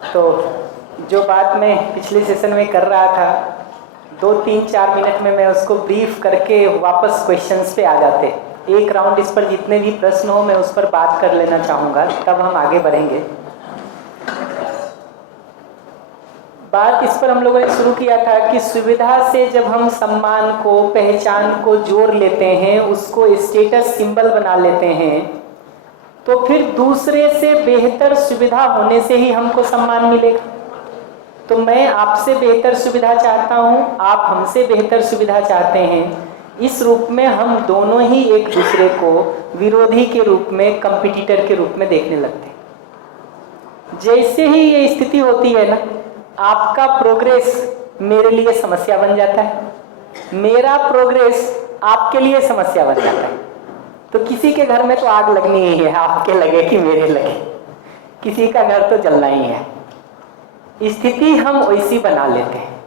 तो जो बात मैं पिछले सेशन में कर रहा था 2-3-4 मिनट में मैं उसको ब्रीफ करके वापस क्वेश्चंस पे आ जाते। एक राउंड इस पर जितने भी प्रश्न हो मैं उस पर बात कर लेना चाहूँगा, तब हम आगे बढ़ेंगे। बात इस पर हम लोगों ने शुरू किया था कि सुविधा से जब हम सम्मान को, पहचान को जोड़ लेते हैं, उसको स्टेटस सिंबल बना लेते हैं, तो फिर दूसरे से बेहतर सुविधा होने से ही हमको सम्मान मिलेगा। तो मैं आपसे बेहतर सुविधा चाहता हूँ, आप हमसे बेहतर सुविधा चाहते हैं। इस रूप में हम दोनों ही एक दूसरे को विरोधी के रूप में, कंपटीटर के रूप में देखने लगते हैं। जैसे ही ये स्थिति होती है ना, आपका प्रोग्रेस मेरे लिए समस्या बन जाता है, मेरा प्रोग्रेस आपके लिए समस्या बन जाता है। तो किसी के घर में तो आग लगनी ही है, आपके लगे कि मेरे लगे, किसी का घर तो जलना ही है। स्थिति हम वैसी बना लेते हैं,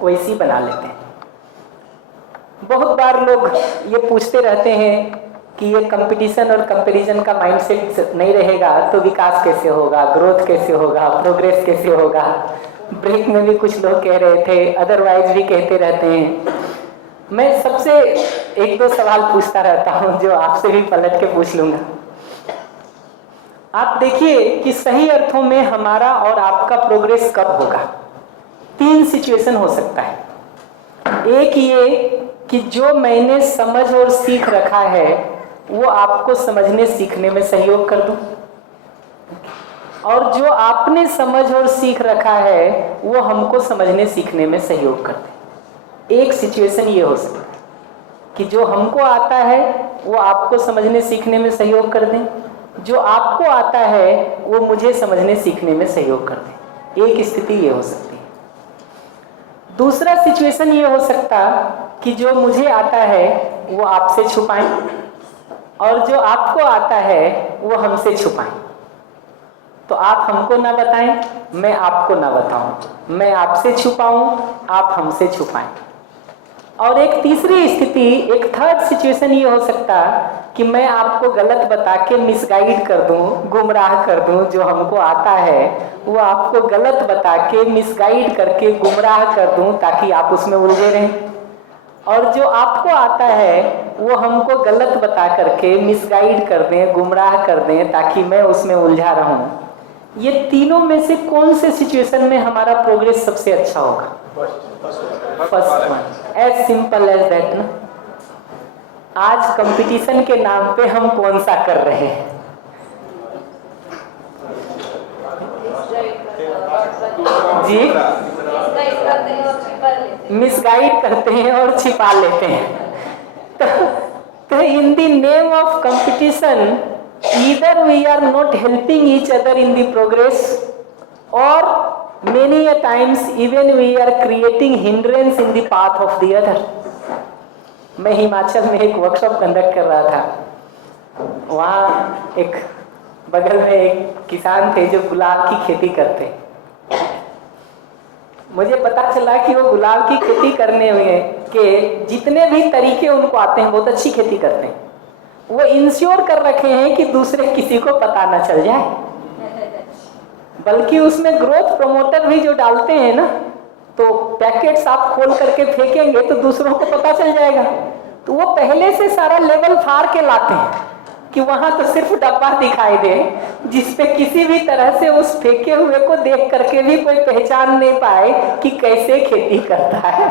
वैसी बना लेते हैं। बहुत बार लोग ये पूछते रहते हैं कि ये कंपटीशन और कंपैरिजन का माइंडसेट नहीं रहेगा तो विकास कैसे होगा, ग्रोथ कैसे होगा, प्रोग्रेस कैसे होगा। ब्रेक में भी कुछ लोग कह रहे थे, अदरवाइज भी कहते रहते हैं। मैं सबसे 1-2 सवाल पूछता रहता हूँ जो आपसे भी पलट के पूछ लूंगा। आप देखिए कि सही अर्थों में हमारा और आपका प्रोग्रेस कब होगा। 3 सिचुएशन हो सकता है। एक ये कि जो मैंने समझ और सीख रखा है वो आपको समझने सीखने में सहयोग कर दूं, और जो आपने समझ और सीख रखा है वो हमको समझने सीखने में सहयोग कर दे। एक सिचुएशन ये हो सकता है कि जो हमको आता है वो आपको समझने सीखने में सहयोग कर दें, जो आपको आता है वो मुझे समझने सीखने में सहयोग कर दे। एक स्थिति ये हो सकती है। दूसरा सिचुएशन ये हो सकता कि जो मुझे आता है वो आपसे छुपाएं, और जो आपको आता है वो हमसे छुपाएं। तो आप हमको ना बताएं, मैं आपको ना बताऊं, मैं आपसे छुपाऊं, आप हमसे छुपाएं। और एक तीसरी स्थिति, एक थर्ड सिचुएशन ये हो सकता कि मैं आपको गलत बता के मिसगाइड कर दूं, गुमराह कर दूं। जो हमको आता है वो आपको गलत बता के, मिसगाइड करके गुमराह कर दूं ताकि आप उसमें उलझे रहें। और जो आपको आता है वो हमको गलत बता करके मिसगाइड कर दें, गुमराह कर दें ताकि मैं उसमें उलझा रहूं। ये तीनों में से कौन से सिचुएशन में हमारा प्रोग्रेस सबसे अच्छा होगा? First one, as simple as that ना। आज कंपटीशन के नाम पे हम कौन सा कर रहे हैं? जी, मिसगाइड करते हैं और छिपा लेते हैं। तो in the name of competition either we are not helping each other in the progress, or many a times even we are creating hindrance in the path of the other. मैं हिमाचल में एक वर्कशॉप कंडक्ट कर रहा था। वहाँ एक बगल में एक किसान थे जो गुलाब की खेती करते। मुझे पता चला कि वो गुलाब की खेती करने में के जितने भी तरीके उनको आते हैं, बहुत अच्छी खेती करते हैं। वो इंश्योर कर रखे हैं कि दूसरे किसी को पता ना चल जाए, बल्कि उसमें ग्रोथ प्रमोटर भी जो डालते हैं ना, तो पैकेट्स आप खोल करके फेंकेंगे तो दूसरों को पता चल जाएगा। तो वो पहले से सारा लेवल फाड़ के लाते हैं कि वहां तो सिर्फ डब्बा दिखाई दे, जिसपे किसी भी तरह से उस फेंके हुए को देख करके भी कोई पहचान नहीं पाए कि कैसे खेती करता है।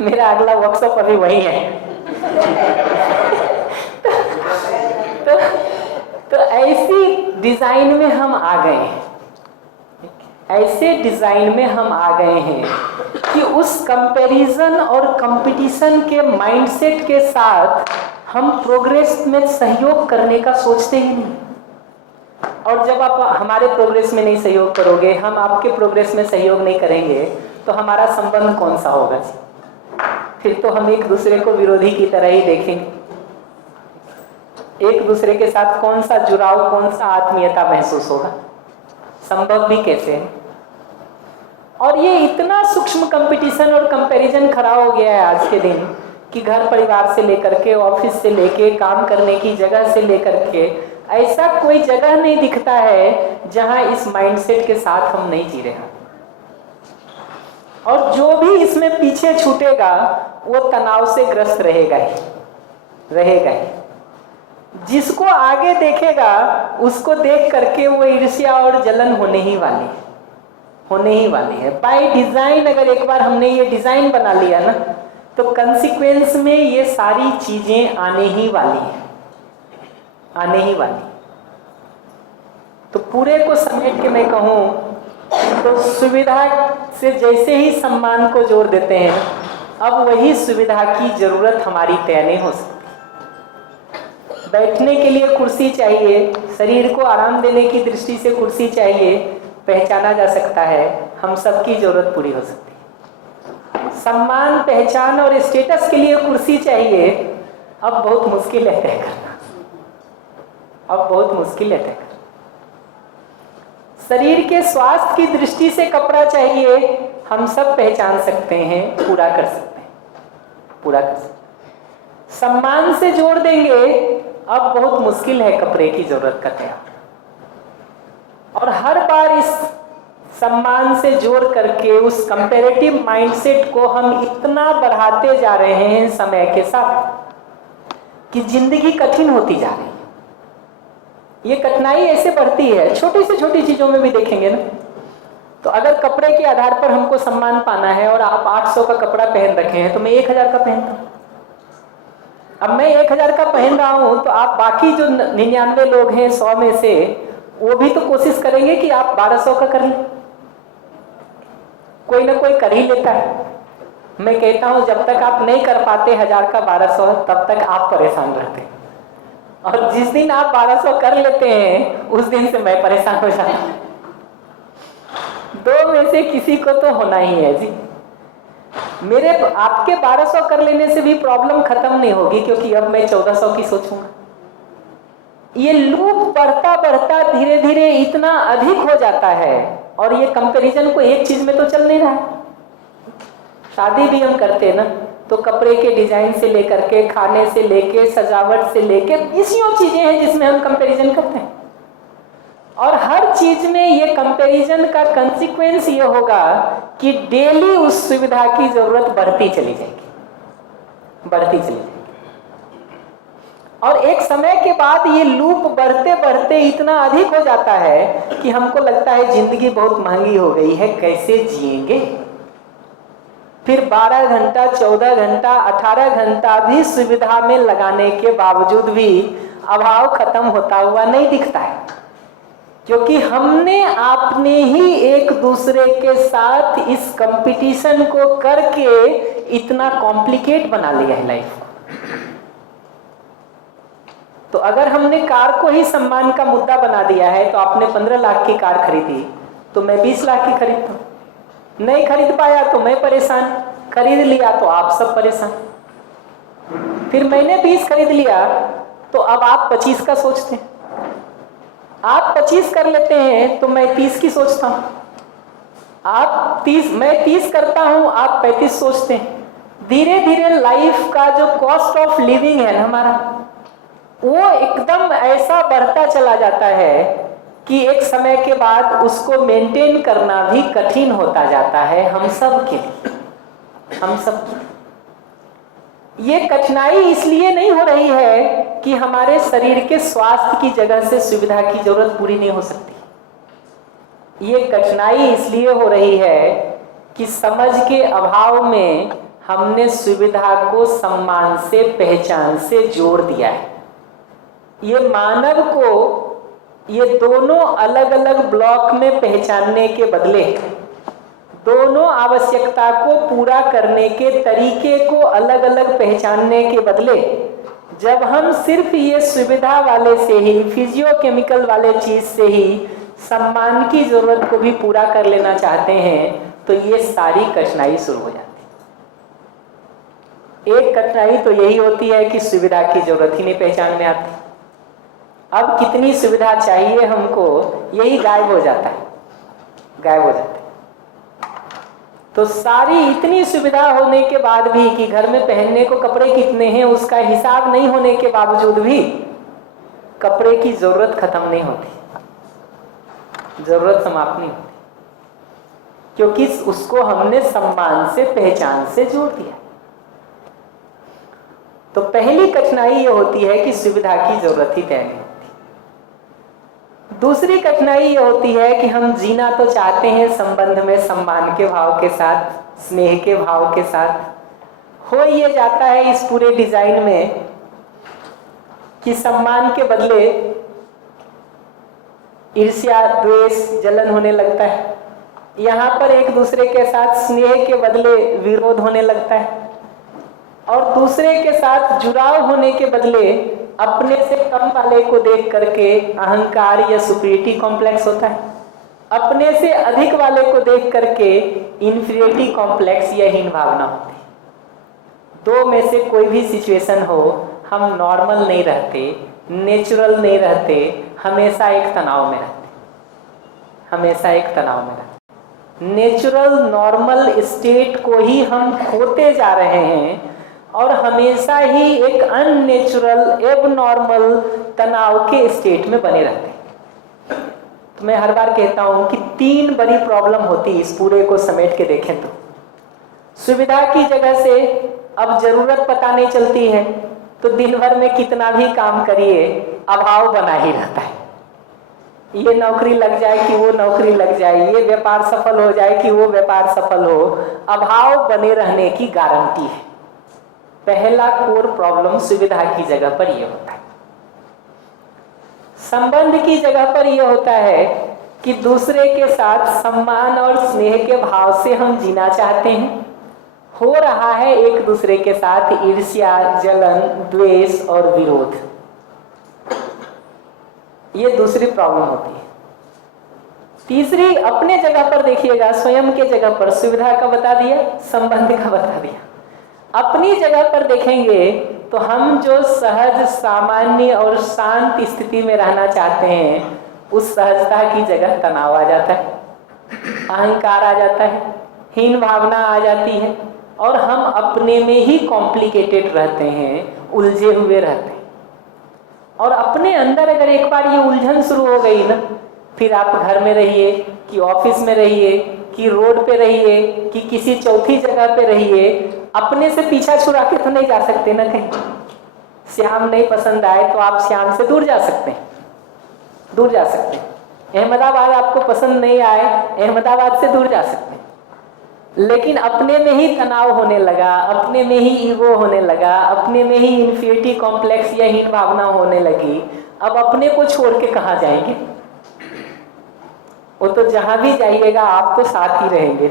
मेरा अगला वर्कशॉप अभी वही है। तो ऐसी डिजाइन में हम आ गए हैं, ऐसे डिजाइन में हम आ गए हैं कि उस कंपैरिजन और कंपटीशन के माइंडसेट के साथ हम प्रोग्रेस में सहयोग करने का सोचते ही नहीं। और जब आप हमारे प्रोग्रेस में नहीं सहयोग करोगे, हम आपके प्रोग्रेस में सहयोग नहीं करेंगे, तो हमारा संबंध कौन सा होगा जी? फिर तो हम एक दूसरे को विरोधी की तरह ही देखेंगे। एक दूसरे के साथ कौन सा जुड़ाव, कौन सा आत्मीयता महसूस होगा? संभव भी कैसे है? और ये इतना सूक्ष्म कंपटीशन और कंपैरिजन खड़ा हो गया है आज के दिन कि घर परिवार से लेकर के, ऑफिस से लेके, काम करने की जगह से लेकर के, ऐसा कोई जगह नहीं दिखता है जहां इस माइंडसेट के साथ हम नहीं जी रहे हैं। और जो भी इसमें पीछे छूटेगा वो तनाव से ग्रस्त रहेगा ही। जिसको आगे देखेगा उसको देख करके वो ईर्ष्या और जलन होने ही वाली है। बाय डिजाइन अगर एक बार हमने ये डिजाइन बना लिया ना, तो कंसिक्वेंस में ये सारी चीजें आने ही वाली। तो पूरे को समेट के मैं कहूं तो सुविधा से जैसे ही सम्मान को जोड़ देते हैं, अब वही सुविधा की जरूरत हमारी तय नहीं हो सकती। बैठने के लिए कुर्सी चाहिए, शरीर को आराम देने की दृष्टि से कुर्सी चाहिए, पहचाना जा सकता है, हम सबकी जरूरत पूरी हो सकती है। सम्मान, पहचान और स्टेटस के लिए कुर्सी चाहिए, अब बहुत मुश्किल है तय करना। शरीर के स्वास्थ्य की दृष्टि से कपड़ा चाहिए, हम सब पहचान सकते हैं, पूरा कर सकते हैं। सम्मान से जोड़ देंगे, अब बहुत मुश्किल है कपड़े की जरूरत का तय। और हर बार इस सम्मान से जोड़ करके उस कंपैरेटिव माइंडसेट को हम इतना बढ़ाते जा रहे हैं समय के साथ कि जिंदगी कठिन होती जा रही है। ये कठिनाई ऐसे बढ़ती है, छोटी से छोटी चीजों में भी देखेंगे ना, तो अगर कपड़े के आधार पर हमको सम्मान पाना है और आप 800 का कपड़ा पहन रखे हैं तो मैं 1000 का पहनता हूं। अब मैं 1000 का पहन रहा हूं तो आप बाकी जो 99 लोग हैं 100 में से, वो भी तो कोशिश करेंगे कि आप 1200 का कर लें। कोई ना कोई कर ही लेता है। मैं कहता हूं जब तक आप नहीं कर पाते 1000 का 1200, तब तक आप परेशान रहते हैं। और जिस दिन आप 1200 कर लेते हैं उस दिन से मैं परेशान हो जाता हूं। दो में से किसी को तो होना ही है जी। आपके 1200 कर लेने से भी प्रॉब्लम खत्म नहीं होगी, क्योंकि अब मैं 1400 की सोचूंगा। ये लूप बढ़ता बढ़ता धीरे धीरे इतना अधिक हो जाता है, और ये कंपैरिजन को एक चीज में तो चल नहीं रहा है। शादी भी हम करते हैं ना, तो कपड़े के डिजाइन से लेकर के, खाने से लेके, सजावट से लेके, इसी चीजें हैं जिसमें हम कंपैरिजन करते हैं। और हर चीज में ये कंपैरिजन का कंसीक्वेंस ये होगा कि डेली उस सुविधा की जरूरत बढ़ती चली जाएगी। और एक समय के बाद ये लूप बढ़ते बढ़ते इतना अधिक हो जाता है कि हमको लगता है जिंदगी बहुत महंगी हो गई है, कैसे जिएंगे। फिर 12 घंटा, 14 घंटा, 18 घंटा भी सुविधा में लगाने के बावजूद भी अभाव खत्म होता हुआ नहीं दिखता है, क्योंकि हमने आपने ही एक दूसरे के साथ इस कंपटीशन को करके इतना कॉम्प्लिकेट बना लिया है लाइफ को। तो अगर हमने कार को ही सम्मान का मुद्दा बना दिया है, तो आपने 15 लाख की कार खरीदी तो मैं 20 लाख की खरीदता हूं। नहीं खरीद पाया तो मैं परेशान, खरीद लिया तो आप सब परेशान। फिर मैंने 20 खरीद लिया तो अब आप 25 का सोचते हैं। आप 25 कर लेते हैं तो मैं 30 की सोचता हूं। मैं 30 करता हूं, आप 35 सोचते हैं। धीरे धीरे लाइफ का जो कॉस्ट ऑफ लिविंग है ना हमारा, वो एकदम ऐसा बढ़ता चला जाता है कि एक समय के बाद उसको मेंटेन करना भी कठिन होता जाता है हम सब के लिए। ये कठिनाई इसलिए नहीं हो रही है कि हमारे शरीर के स्वास्थ्य की जगह से सुविधा की जरूरत पूरी नहीं हो सकती। ये कठिनाई इसलिए हो रही है कि समझ के अभाव में हमने सुविधा को सम्मान से, पहचान से जोड़ दिया है। ये मानव को ये दोनों अलग अलग ब्लॉक में पहचानने के बदले, दोनों आवश्यकता को पूरा करने के तरीके को अलग अलग पहचानने के बदले, जब हम सिर्फ ये सुविधा वाले से ही, फिजियोकेमिकल वाले चीज से ही सम्मान की जरूरत को भी पूरा कर लेना चाहते हैं, तो ये सारी कठिनाई शुरू हो जाती है। एक कठिनाई तो यही होती है कि सुविधा की जरूरत ही नहीं पहचान में आती। अब कितनी सुविधा चाहिए हमको, यही गायब हो जाता है। तो सारी इतनी सुविधा होने के बाद भी कि घर में पहनने को कपड़े कितने हैं उसका हिसाब नहीं होने के बावजूद भी कपड़े की जरूरत खत्म नहीं होती, जरूरत समाप्त नहीं होती, क्योंकि उसको हमने सम्मान से, पहचान से जोड़ दिया। तो पहली कठिनाई ये होती है कि सुविधा की जरूरत ही तय नहीं होती। दूसरी कठिनाई ये होती है कि हम जीना तो चाहते हैं संबंध में, सम्मान के भाव के साथ, स्नेह के भाव के साथ। हो ये जाता है इस पूरे डिजाइन में कि सम्मान के बदले ईर्ष्या, द्वेष, जलन होने लगता है। यहाँ पर एक दूसरे के साथ स्नेह के बदले विरोध होने लगता है, और दूसरे के साथ जुड़ाव होने के बदले अपने से कम वाले को देख करके अहंकार या सुपीरियरिटी कॉम्प्लेक्स होता है, अपने से अधिक वाले को देख करके इंफीरियरिटी कॉम्प्लेक्स या हीन भावना होती है। दो में से कोई भी सिचुएशन हो, हम नॉर्मल नहीं रहते, नेचुरल नहीं रहते, हमेशा एक तनाव में रहते, हमेशा एक तनाव में रहते। नेचुरल नॉर्मल स्टेट को ही हम खोते जा रहे हैं और हमेशा ही एक अननेचुरल एबनॉर्मल तनाव के स्टेट में बने रहते हैं। तो मैं हर बार कहता हूं कि 3 बड़ी प्रॉब्लम होती है, इस पूरे को समेट के देखें तो। सुविधा की जगह से अब जरूरत पता नहीं चलती है, तो दिन भर में कितना भी काम करिए अभाव बना ही रहता है। ये नौकरी लग जाए कि वो नौकरी लग जाए, ये व्यापार सफल हो जाए कि वो व्यापार सफल हो, अभाव बने रहने की गारंटी है। पहला कोर प्रॉब्लम सुविधा की जगह पर यह होता है। संबंध की जगह पर यह होता है कि दूसरे के साथ सम्मान और स्नेह के भाव से हम जीना चाहते हैं, हो रहा है एक दूसरे के साथ ईर्ष्या, जलन, द्वेष और विरोध। ये दूसरी प्रॉब्लम होती है। तीसरी, अपने जगह पर देखिएगा, स्वयं के जगह पर सुविधा का बता दिया, संबंध का बता दिया। अपनी जगह पर देखेंगे तो हम जो सहज, सामान्य और शांत स्थिति में रहना चाहते हैं, उस सहजता की जगह तनाव आ जाता है, अहंकार आ जाता है, हीन भावना आ जाती है, और हम अपने में ही कॉम्प्लिकेटेड रहते हैं, उलझे हुए रहते हैं। और अपने अंदर अगर एक बार ये उलझन शुरू हो गई ना, फिर आप घर में रहिए कि ऑफिस में रहिए कि रोड पे रहिए कि किसी चौथी जगह पे रहिए, अपने से पीछा छुड़ा के तो नहीं जा सकते ना कहीं। श्याम नहीं पसंद आए तो आप श्याम से दूर जा सकते हैं, दूर जा सकते हैं। अहमदाबाद आपको पसंद नहीं आए, अहमदाबाद से दूर जा सकते हैं। लेकिन अपने में ही तनाव होने लगा, अपने में ही ईगो होने लगा, अपने में ही इंफीरियरिटी कॉम्प्लेक्स या हीन भावना होने लगी, अब अपने को छोड़ के कहाँ जाएंगे? वो तो जहां भी जाइएगा आप तो साथ ही रहेंगे।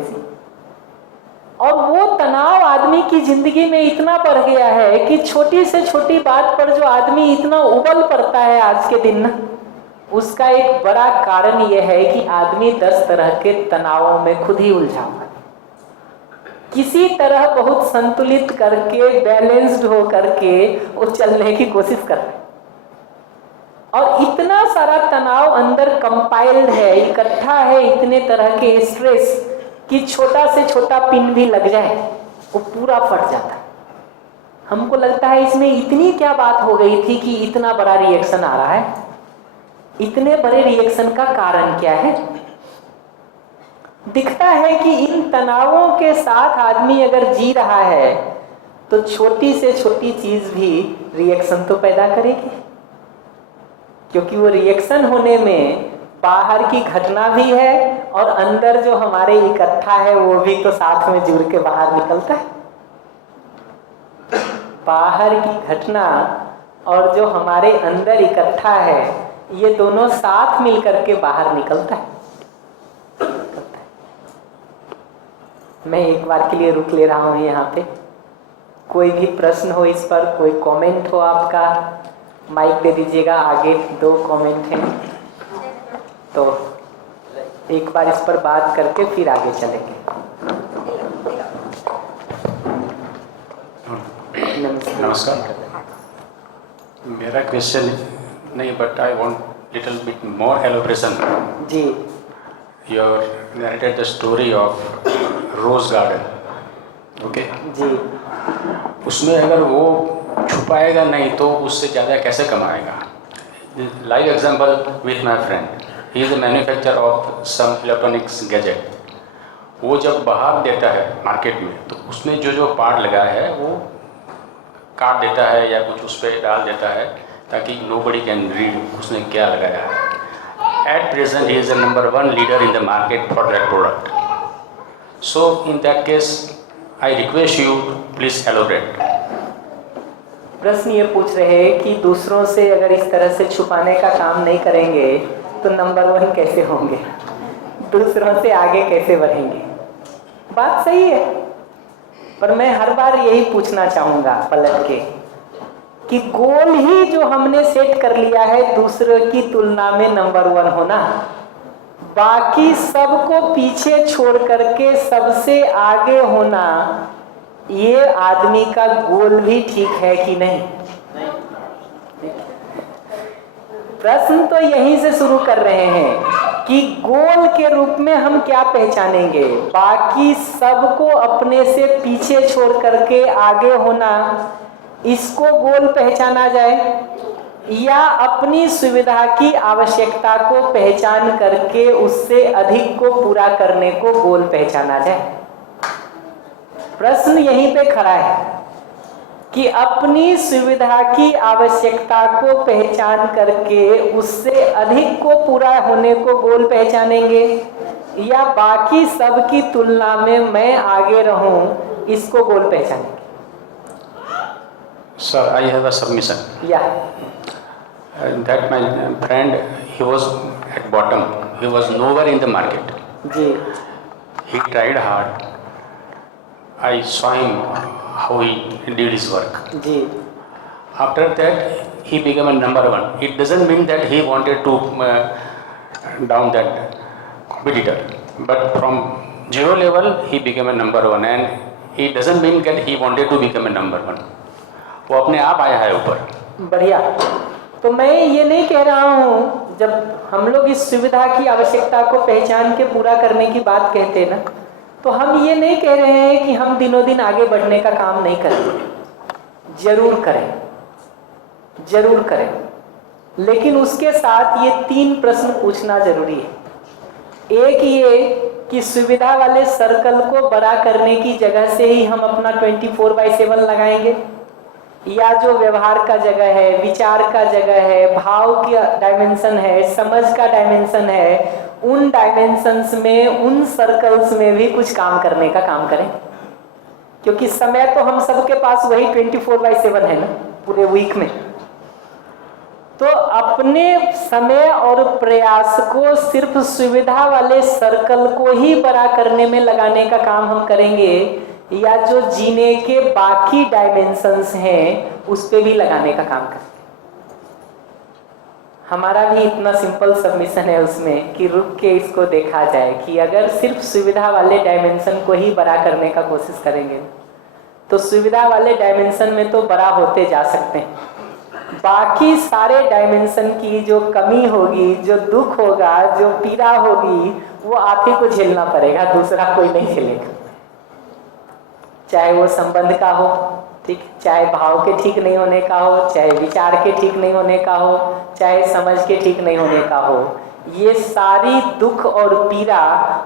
और वो तनाव आदमी की जिंदगी में इतना बढ़ गया है कि छोटी से छोटी बात पर जो आदमी इतना उबल पड़ता है आज के दिन ना, उसका एक बड़ा कारण यह है कि आदमी 10 तरह के तनावों में खुद ही उलझा हुआ है। किसी तरह बहुत संतुलित करके, बैलेंस्ड हो करके वो चलने की कोशिश कर रहे हैं। और इतना सारा तनाव अंदर कंपाइल्ड है, इकट्ठा है, इतने तरह के स्ट्रेस कि छोटा से छोटा पिन भी लग जाए वो पूरा फट जाता है। हमको लगता है इसमें इतनी क्या बात हो गई थी कि इतना बड़ा रिएक्शन आ रहा है। इतने बड़े रिएक्शन का कारण क्या है? दिखता है कि इन तनावों के साथ आदमी अगर जी रहा है तो छोटी से छोटी चीज भी रिएक्शन तो पैदा करेगी, क्योंकि वो रिएक्शन होने में बाहर की घटना भी है और अंदर जो हमारे इकट्ठा है वो भी तो साथ में जुड़ के बाहर निकलता है। बाहर की घटना और जो हमारे अंदर इकट्ठा है, ये दोनों साथ मिलकर के बाहर निकलता है। मैं एक बार के लिए रुक ले रहा हूँ यहाँ पे। कोई भी प्रश्न हो इस पर, कोई कमेंट हो आपका, माइक दे दीजिएगा। आगे 2 कमेंट हैं तो एक बार इस पर बात करके फिर आगे चलेंगे। नमस्कार। मेरा क्वेश्चन नहीं, but I want little bit more elaboration. जी। You narrated the story of rose garden, okay जी। उसमें अगर वो छुपाएगा नहीं तो उससे ज़्यादा कैसे कमाएगा? live example with my friend. He is a manufacturer of some electronics gadget. वो जब बाहर देता है मार्केट में तो उसमें जो जो पार्ट लगा है वो काट देता है या कुछ उस पर डाल देता है ताकि nobody can read उसने क्या लगाया है. At present he is the number 1 leader in the market for that product. So in that case I request you to please elaborate. प्रश्न ये पूछ रहे हैं कि दूसरों से अगर इस तरह से छुपाने का काम नहीं करेंगे तो नंबर 1 कैसे होंगे, दूसरों से आगे कैसे बढ़ेंगे. बात सही है, पर मैं हर बार यही पूछना चाहूँगा पलट के कि गोल ही जो हमने सेट कर लिया है दूसरों की तुलना में नंबर 1 होना, बाकी सबको पीछे छोड़ करके सबसे आगे होना, ये आदमी का गोल भी ठीक है कि नहीं. प्रश्न तो यहीं से शुरू कर रहे हैं कि गोल के रूप में हम क्या पहचानेंगे. बाकी सबको अपने से पीछे छोड़ करके आगे होना, इसको गोल पहचाना जाए, या अपनी सुविधा की आवश्यकता को पहचान करके उससे अधिक को पूरा करने को गोल पहचाना जाए. प्रश्न यहीं पे खड़ा है कि अपनी सुविधा की आवश्यकता को पहचान करके उससे अधिक को पूरा होने को गोल पहचानेंगे, या बाकी सब की तुलना में मैं आगे रहूं इसको गोल पहचानेंगे. Sir, I have a submission. Yeah. That my friend, he was at bottom. He was nowhere in the market. Ji. He tried hard. I saw him how he did his work. Ji. After that, he became a number 1. It doesn't mean that he wanted to down that competitor, but from 0 level he became a number 1, and it doesn't mean that he wanted to become a number 1. वो अपने आप आया है ऊपर. बढ़िया. तो मैं ये नहीं कह रहा हूँ, जब हम लोग इस सुविधा की आवश्यकता को पहचान के पूरा करने की बात कहते हैं ना, तो हम ये नहीं कह रहे हैं कि हम दिनों दिन आगे बढ़ने का काम नहीं करेंगे. जरूर करें, जरूर करें, लेकिन उसके साथ ये 3 प्रश्न पूछना जरूरी है. एक ये कि सुविधा वाले सर्कल को बड़ा करने की जगह से ही हम अपना 24/7 लगाएंगे, या जो व्यवहार का जगह है, विचार का जगह है, भाव का डायमेंशन है, समझ का डायमेंशन है, उन डायमेंशंस में, उन सर्कल्स में भी कुछ काम करने का काम करें. क्योंकि समय तो हम सबके पास वही 24/7 है ना पूरे वीक में. तो अपने समय और प्रयास को सिर्फ सुविधा वाले सर्कल को ही बड़ा करने में लगाने का काम हम करेंगे, या जो जीने के बाकी डायमेंशंस हैं उस पे भी लगाने का काम करें. हमारा भी इतना सिंपल सबमिशन है उसमें कि रुक के इसको देखा जाए कि अगर सिर्फ सुविधा वाले डायमेंशन को ही बड़ा करने का कोशिश करेंगे तो सुविधा वाले डायमेंशन में तो बड़ा होते जा सकते हैं, बाकी सारे डायमेंशन की जो कमी होगी, जो दुख होगा, जो पीड़ा होगी, वो आप ही को झेलना पड़ेगा, दूसरा कोई नहीं झेलेगा. चाहे वो संबंध का हो, ठीक, चाहे भाव के ठीक नहीं होने का हो, चाहे विचार के ठीक नहीं होने का हो, चाहे समझ के ठीक नहीं होने का हो, ये सारी दुख और पीड़ा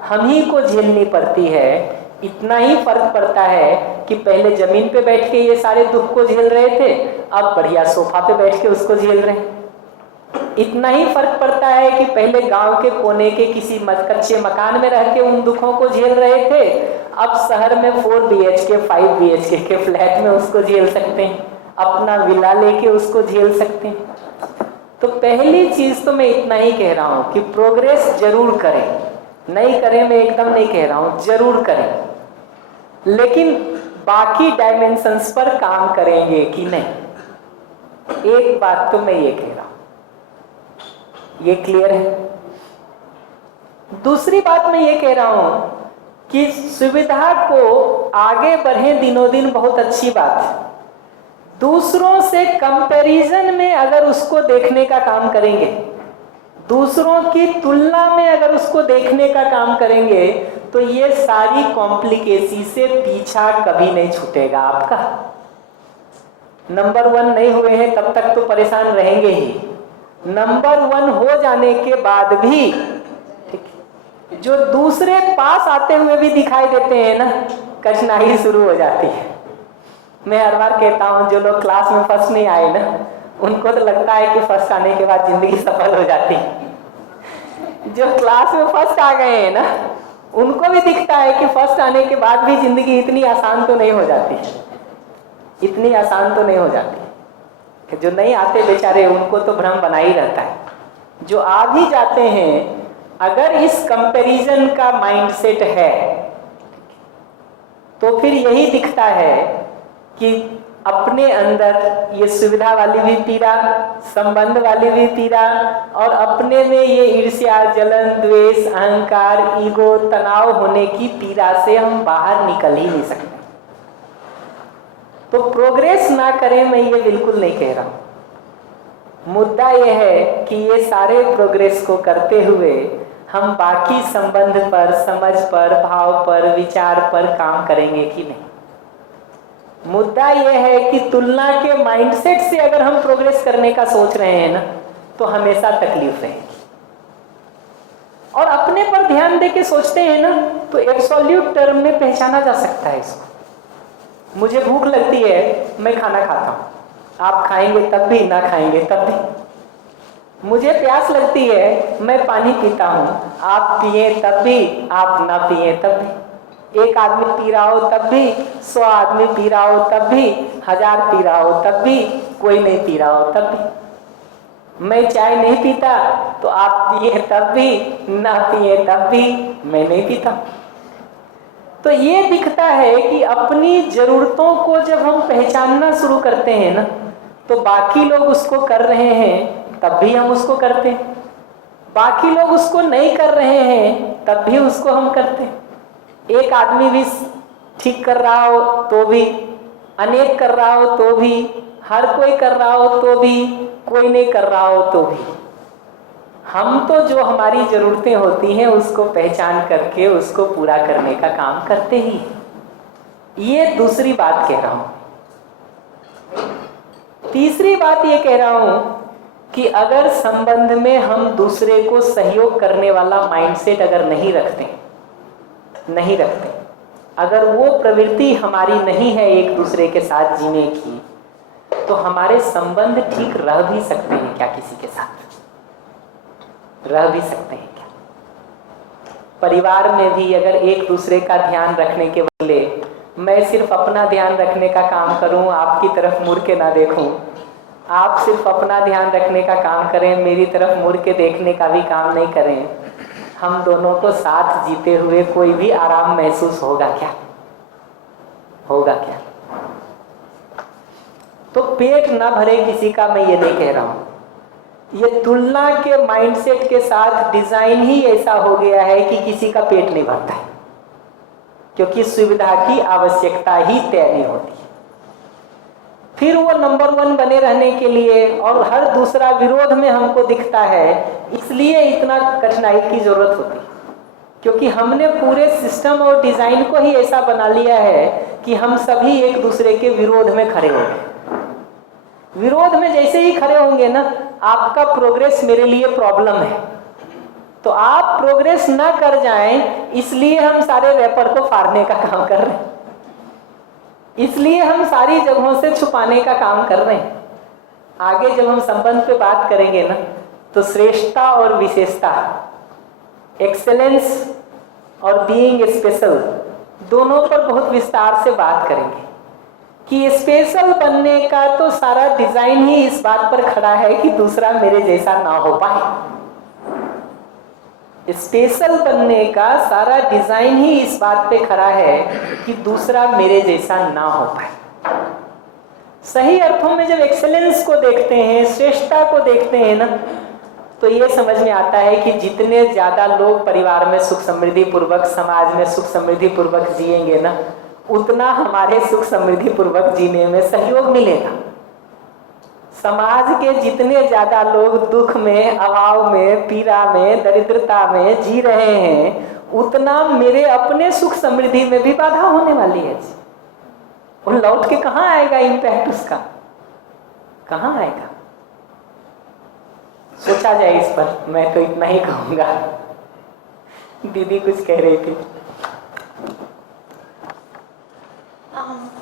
हम ही को झेलनी पड़ती है. इतना ही फर्क पड़ता है कि पहले जमीन पे बैठ के ये सारे दुख को झेल रहे थे, अब बढ़िया सोफा पे बैठ के उसको झेल रहे हैं. इतना ही फर्क पड़ता है कि पहले गांव के कोने के किसी कच्चे मकान में रह के उन दुखों को झेल रहे थे, अब शहर में 4 BHK 5 BHK के फ्लैट में उसको झेल सकते हैं, अपना विला लेके उसको झेल सकते हैं. तो पहली चीज तो मैं इतना ही कह रहा हूं कि प्रोग्रेस जरूर करें, नहीं करें मैं एकदम नहीं कह रहा हूं, जरूर करें, लेकिन बाकी डायमेंशंस पर काम करेंगे कि नहीं. एक बात तो मैं ये कह रहा हूं, ये क्लियर है. दूसरी बात मैं ये कह रहा हूं कि सुविधा को आगे बढ़े दिनों दिन बहुत अच्छी बात है. दूसरों से कंपैरिजन में अगर उसको देखने का काम करेंगे, दूसरों की तुलना में अगर उसको देखने का काम करेंगे, तो ये सारी कॉम्प्लिकेसी से पीछा कभी नहीं छूटेगा आपका. नंबर 1 नहीं हुए हैं तब तक तो परेशान रहेंगे ही, नंबर 1 हो जाने के बाद भी, ठीक, जो दूसरे पास आते हुए भी दिखाई देते हैं ना, कठिनाई शुरू हो जाती है। मैं हर बार कहता हूँ, जो लोग क्लास में फर्स्ट नहीं आए ना, उनको तो लगता है कि फर्स्ट आने के बाद जिंदगी सफल हो जाती है। जो क्लास में फर्स्ट आ गए हैं ना, उनको भी दिखता है कि फर्स्ट आने के बाद भी जिंदगी इतनी आसान तो नहीं हो जाती, इतनी आसान तो नहीं हो जाती। जो नहीं आते बेचारे, उनको तो भ्रम बना ही रहता है। जो आ भी जाते हैं, अगर इस कंपैरिजन का माइंडसेट है तो फिर यही दिखता है कि अपने अंदर ये सुविधा वाली भी पीड़ा, संबंध वाली भी पीड़ा, और अपने में ये ईर्ष्या, जलन, द्वेष, अहंकार, ईगो, तनाव होने की पीड़ा से हम बाहर निकल ही नहीं सकते। तो प्रोग्रेस ना करें, मैं ये बिल्कुल नहीं कह रहा हूं। मुद्दा ये है कि ये सारे प्रोग्रेस को करते हुए हम बाकी संबंध पर, समझ पर, भाव पर, विचार पर काम करेंगे कि नहीं। मुद्दा यह है कि तुलना के माइंडसेट से अगर हम प्रोग्रेस करने का सोच रहे हैं ना, तो हमेशा तकलीफ रहेगी। और अपने पर ध्यान देके सोचते हैं ना, तो एब्सोल्यूट टर्म में पहचाना जा सकता है इसको। मुझे भूख लगती है, मैं खाना खाता हूँ, आप खाएंगे तब भी, ना खाएंगे तब भी। मुझे प्यास लगती है, मैं पानी पीता हूँ, आप पिए तब भी, आप ना पिए तब भी। एक आदमी पी रहा हो तब भी, 100 आदमी पी रहा हो तब भी, 1000 पी रहा हो तब भी, कोई नहीं पी रहा हो तब भी। मैं चाय नहीं पीता तो आप पिए तब भी, ना पिए तब भी, मैं नहीं पीता। तो ये दिखता है कि अपनी जरूरतों को जब हम पहचानना शुरू करते हैं ना, तो बाकी लोग उसको कर रहे हैं तब भी हम उसको करते हैं, बाकी लोग उसको नहीं कर रहे हैं तब भी उसको हम करते हैं। एक आदमी भी ठीक कर रहा हो तो भी, अनेक कर रहा हो तो भी, हर कोई कर रहा हो तो भी, कोई नहीं कर रहा हो तो भी, हम तो जो हमारी जरूरतें होती हैं उसको पहचान करके उसको पूरा करने का काम करते ही। ये दूसरी बात कह रहा हूं। तीसरी बात ये कह रहा हूं कि अगर संबंध में हम दूसरे को सहयोग करने वाला माइंडसेट अगर नहीं रखते, अगर वो प्रवृत्ति हमारी नहीं है एक दूसरे के साथ जीने की, तो हमारे संबंध ठीक रह भी सकते हैं क्या? किसी के साथ रह भी सकते हैं क्या? परिवार में भी अगर एक दूसरे का ध्यान रखने के बदले मैं सिर्फ अपना ध्यान रखने का काम करूं, आपकी तरफ मुड़ के ना देखूं, आप सिर्फ अपना ध्यान रखने का काम करें, मेरी तरफ मुड़ के देखने का भी काम नहीं करें, हम दोनों को साथ जीते हुए कोई भी आराम महसूस होगा क्या? होगा क्या? तो पेट ना भरे किसी का, मैं ये नहीं कह रहा हूं। ये तुलना के माइंडसेट के साथ डिजाइन ही ऐसा हो गया है कि किसी का पेट नहीं भरता है, क्योंकि सुविधा की आवश्यकता ही तय नहीं होती। फिर वो नंबर 1 बने रहने के लिए और हर दूसरा विरोध में हमको दिखता है, इसलिए इतना कठिनाई की जरूरत होती है, क्योंकि हमने पूरे सिस्टम और डिजाइन को ही ऐसा बना लिया है कि हम सभी एक दूसरे के विरोध में खड़े हो गए। विरोध में जैसे ही खड़े होंगे ना, आपका प्रोग्रेस मेरे लिए प्रॉब्लम है, तो आप प्रोग्रेस ना कर जाएं, इसलिए हम सारे रैपर को फाड़ने का काम कर रहे हैं, इसलिए हम सारी जगहों से छुपाने का काम कर रहे हैं। आगे जब हम संबंध पे बात करेंगे ना, तो श्रेष्ठता और विशेषता, एक्सेलेंस और बीइंग स्पेशल, दोनों पर बहुत विस्तार से बात करेंगे कि स्पेशल बनने का तो सारा डिजाइन ही इस बात पर खड़ा है कि दूसरा मेरे जैसा ना हो पाए। स्पेशल बनने का सारा डिजाइन ही इस बात पे खड़ा है कि दूसरा मेरे जैसा ना हो पाए। सही अर्थों में जब एक्सेलेंस को देखते हैं, श्रेष्ठता को देखते हैं ना, तो ये समझ में आता है कि जितने ज्यादा लोग परिवार में सुख समृद्धि पूर्वक, समाज में सुख समृद्धि पूर्वक जिएंगे ना, उतना हमारे सुख समृद्धि पूर्वक जीने में सहयोग मिलेगा। समाज के जितने ज्यादा लोग दुख में, अभाव में, पीड़ा में, दरिद्रता में जी रहे हैं, उतना मेरे अपने सुख समृद्धि में भी बाधा होने वाली है। वो लौट के कहाँ आएगा इम्पैक्ट उसका? कहाँ आएगा? सोचा जाए इस पर, मैं तो इतना ही कहूँगा। दीदी कुछ कह रही थी।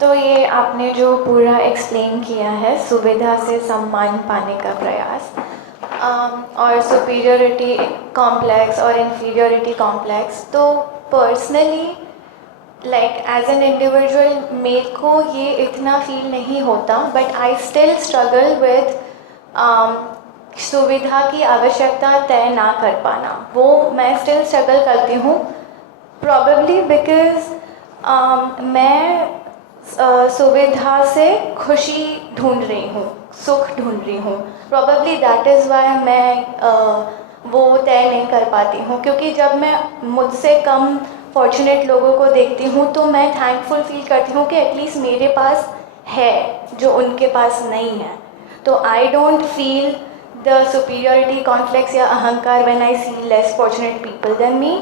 तो ये आपने जो पूरा एक्सप्लेन किया है, सुविधा से सम्मान पाने का प्रयास, और सुपीरियरिटी कॉम्प्लेक्स और इन्फीरियरिटी कॉम्प्लेक्स, तो personally like as an individual मेरे को ये इतना फील नहीं होता, but I still struggle with सुविधा की आवश्यकता तय ना कर पाना। वो मैं स्टिल स्ट्रगल करती हूँ, प्रॉबेबली बिकॉज मैं सुविधा से खुशी ढूंढ रही हूँ, सुख ढूंढ रही हूँ। प्रॉबेबली दैट इज़ वाई मैं वो तय नहीं कर पाती हूँ, क्योंकि जब मैं मुझसे कम फॉर्चुनेट लोगों को देखती हूँ तो मैं थैंकफुल फील करती हूँ कि एटलीस्ट मेरे पास है जो उनके पास नहीं है। तो I don't feel the superiority complex या अहंकार when I see less fortunate people than me,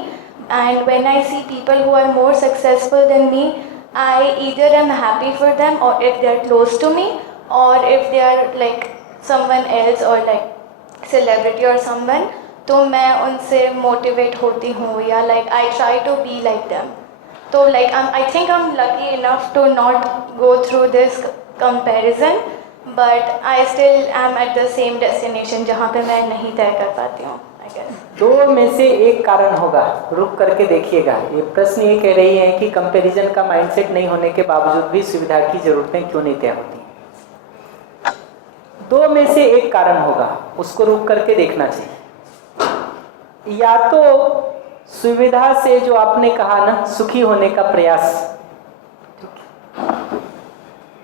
and when I see people who are more successful than me, I either am happy for them, or if they are close to me, or if they are like someone else or like celebrity or someone, तो मैं उनसे motivate होती हूँ, या like I try to be like them. तो like I think I'm lucky enough to not go through this comparison, but I still am at the same destination जहाँ पे मैं नहीं तय कर पाती हूँ, I guess. दो में से एक कारण होगा, रुक करके देखिएगा। ये प्रश्न ये कह रही है कि कंपैरिजन का माइंडसेट नहीं होने के बावजूद भी सुविधा की जरूरतें क्यों नहीं तय होती। दो में से एक कारण होगा, उसको रुक करके देखना चाहिए। या तो सुविधा से जो आपने कहा ना, सुखी होने का प्रयास,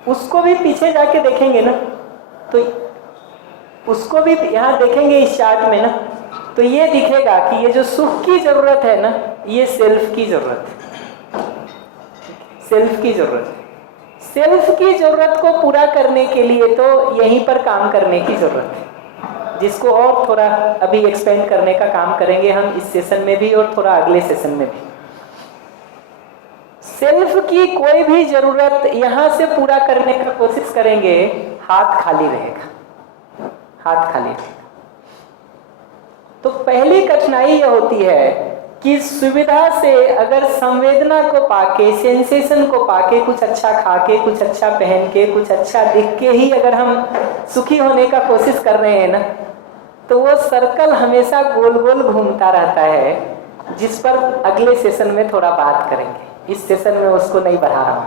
उसको भी पीछे जाके देखेंगे ना, तो उसको भी यहाँ देखेंगे इस चार्ट में ना, तो ये दिखेगा कि ये जो सुख की जरूरत है ना, ये सेल्फ की जरूरत है। सेल्फ की जरूरत है। सेल्फ की जरूरत को पूरा करने के लिए तो यहीं पर काम करने की जरूरत है, जिसको और थोड़ा अभी एक्सपेंड करने का काम करेंगे हम इस सेशन में भी और थोड़ा अगले सेशन में भी। सेल्फ की कोई भी जरूरत यहां से पूरा करने का कोशिश करेंगे, हाथ खाली रहेगा, हाथ खाली रहेगा। तो पहली कठिनाई यह होती है कि सुविधा से अगर संवेदना को पाके, सेंसेशन को पाके, कुछ अच्छा खा के, कुछ अच्छा पहन के, कुछ अच्छा दिख के ही अगर हम सुखी होने का कोशिश कर रहे हैं ना, तो वो सर्कल हमेशा गोल गोल घूमता रहता है, जिस पर अगले सेशन में थोड़ा बात करेंगे। इस सेशन में उसको नहीं बढ़ा रहा हूँ,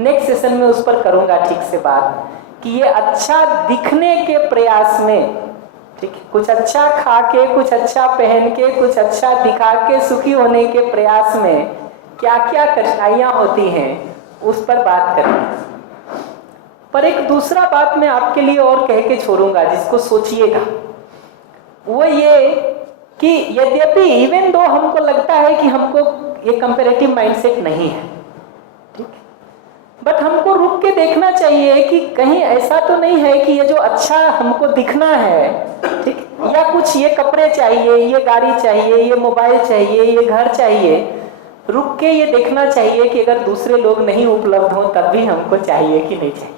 नेक्स्ट सेशन में उस पर करूँगा ठीक से बात, कि ये अच्छा दिखने के प्रयास में, ठीक है, कुछ अच्छा खा के, कुछ अच्छा पहन के, कुछ अच्छा दिखा के सुखी होने के प्रयास में क्या क्या कठिनाइयाँ होती हैं, उस पर बात करेंगे। पर एक दूसरा बात मैं आपके लिए और कह के छोड़ूंगा, जिसको सोचिएगा, वो ये कि यद्यपि इवन दो हमको लगता है कि हमको ये कंपैरेटिव माइंडसेट नहीं है, ठीक, बट हमको रुक के देखना चाहिए कि कहीं ऐसा तो नहीं है कि ये जो अच्छा हमको दिखना है, ठीक, या कुछ ये कपड़े चाहिए, ये गाड़ी चाहिए, ये मोबाइल चाहिए, ये घर चाहिए, रुक के ये देखना चाहिए कि अगर दूसरे लोग नहीं उपलब्ध हो तब भी हमको चाहिए कि नहीं चाहिए,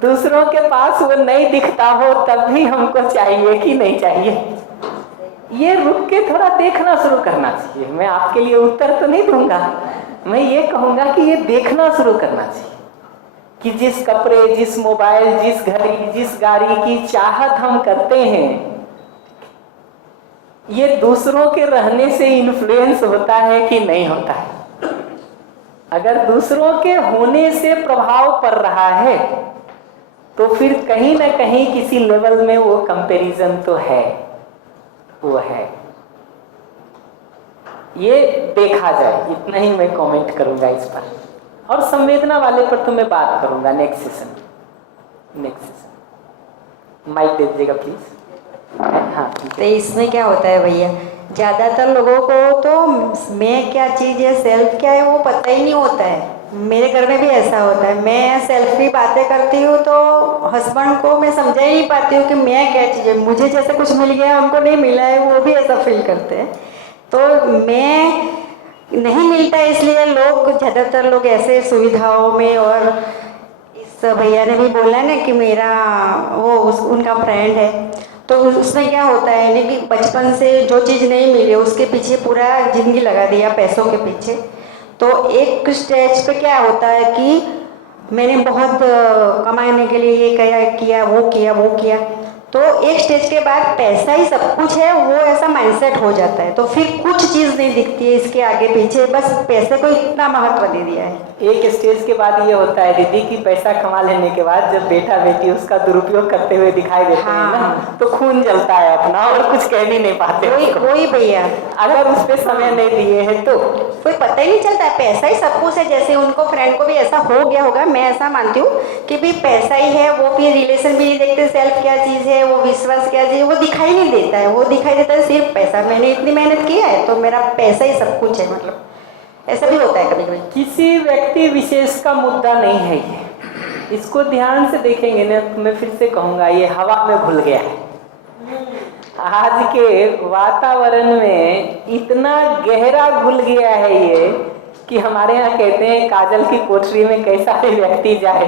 दूसरों के पास वो नहीं दिखता हो तब भी हमको चाहिए कि नहीं चाहिए। ये रुक के थोड़ा देखना शुरू करना चाहिए। मैं आपके लिए उत्तर तो नहीं दूंगा, मैं ये कहूंगा कि ये देखना शुरू करना चाहिए कि जिस कपड़े, जिस मोबाइल, जिस घड़ी, जिस गाड़ी की चाहत हम करते हैं, ये दूसरों के रहने से इन्फ्लुएंस होता है कि नहीं होता है। अगर दूसरों के होने से प्रभाव पड़ रहा है तो फिर कहीं ना कहीं किसी लेवल में वो कंपैरिजन तो है, वो है, ये देखा जाए। इतना ही मैं कमेंट करूंगा इस पर, और संवेदना वाले पर तो मैं बात करूंगा नेक्स्ट सेशन। माइक दे दीजिएगा प्लीज। हाँ, तो इसमें क्या होता है भैया, ज़्यादातर लोगों को तो मैं क्या चीज़ है, सेल्फ क्या है, वो पता ही नहीं होता है। मेरे घर में भी ऐसा होता है, मैं सेल्फ की बातें करती हूँ तो हस्बैंड को मैं समझा ही नहीं पाती हूँ कि मैं क्या चीज़ है, मुझे जैसे कुछ मिल गया उनको नहीं मिला है, वो भी ऐसा फील करते हैं। तो मैं नहीं मिलता, इसलिए लोग, ज़्यादातर लोग ऐसे सुविधाओं में, और इस भैया ने भी बोला ना कि मेरा वो उनका फ्रेंड है, तो उसमें क्या होता है यानी कि बचपन से जो चीज़ नहीं मिली उसके पीछे पूरा ज़िंदगी लगा दिया पैसों के पीछे। तो एक स्टेज पे क्या होता है कि मैंने बहुत कमाने के लिए ये किया वो किया, तो एक स्टेज के बाद पैसा ही सब कुछ है वो ऐसा माइंडसेट हो जाता है। तो फिर कुछ चीज़ नहीं दिखती है इसके आगे पीछे, बस पैसे को इतना महत्व दे दिया है। एक स्टेज के बाद ये होता है दीदी कि पैसा कमा लेने के बाद जब बेटा बेटी उसका दुरुपयोग करते हुए दिखाई देते हैं ना, तो खून जलता है अपना और कुछ कह भी नहीं पाते। वही भैया, अगर उस पर समय नहीं दिए हैं तो कोई पता ही नहीं चलता है, पैसा ही सब कुछ है। जैसे उनको फ्रेंड को भी ऐसा हो गया होगा, मैं ऐसा मानती हूँ कि भी पैसा ही है, वो फिर रिलेशन भी नहीं देखते, सेल्फ क्या चीज़ है, वो विश्वास क्या चीज़ है, वो दिखाई नहीं देता है। वो दिखाई देता है सिर्फ पैसा, मैंने इतनी मेहनत की है तो मेरा पैसा ही सब कुछ है, मतलब ऐसा भी होता है कभी कभी। किसी व्यक्ति विशेष का मुद्दा नहीं है ये, इसको ध्यान से देखेंगे ना तो मैं फिर से कहूँगा ये हवा में घुल गया है। आज के वातावरण में इतना गहरा घुल गया है ये कि हमारे यहाँ कहते हैं काजल की कोठरी में कैसा भी व्यक्ति जाए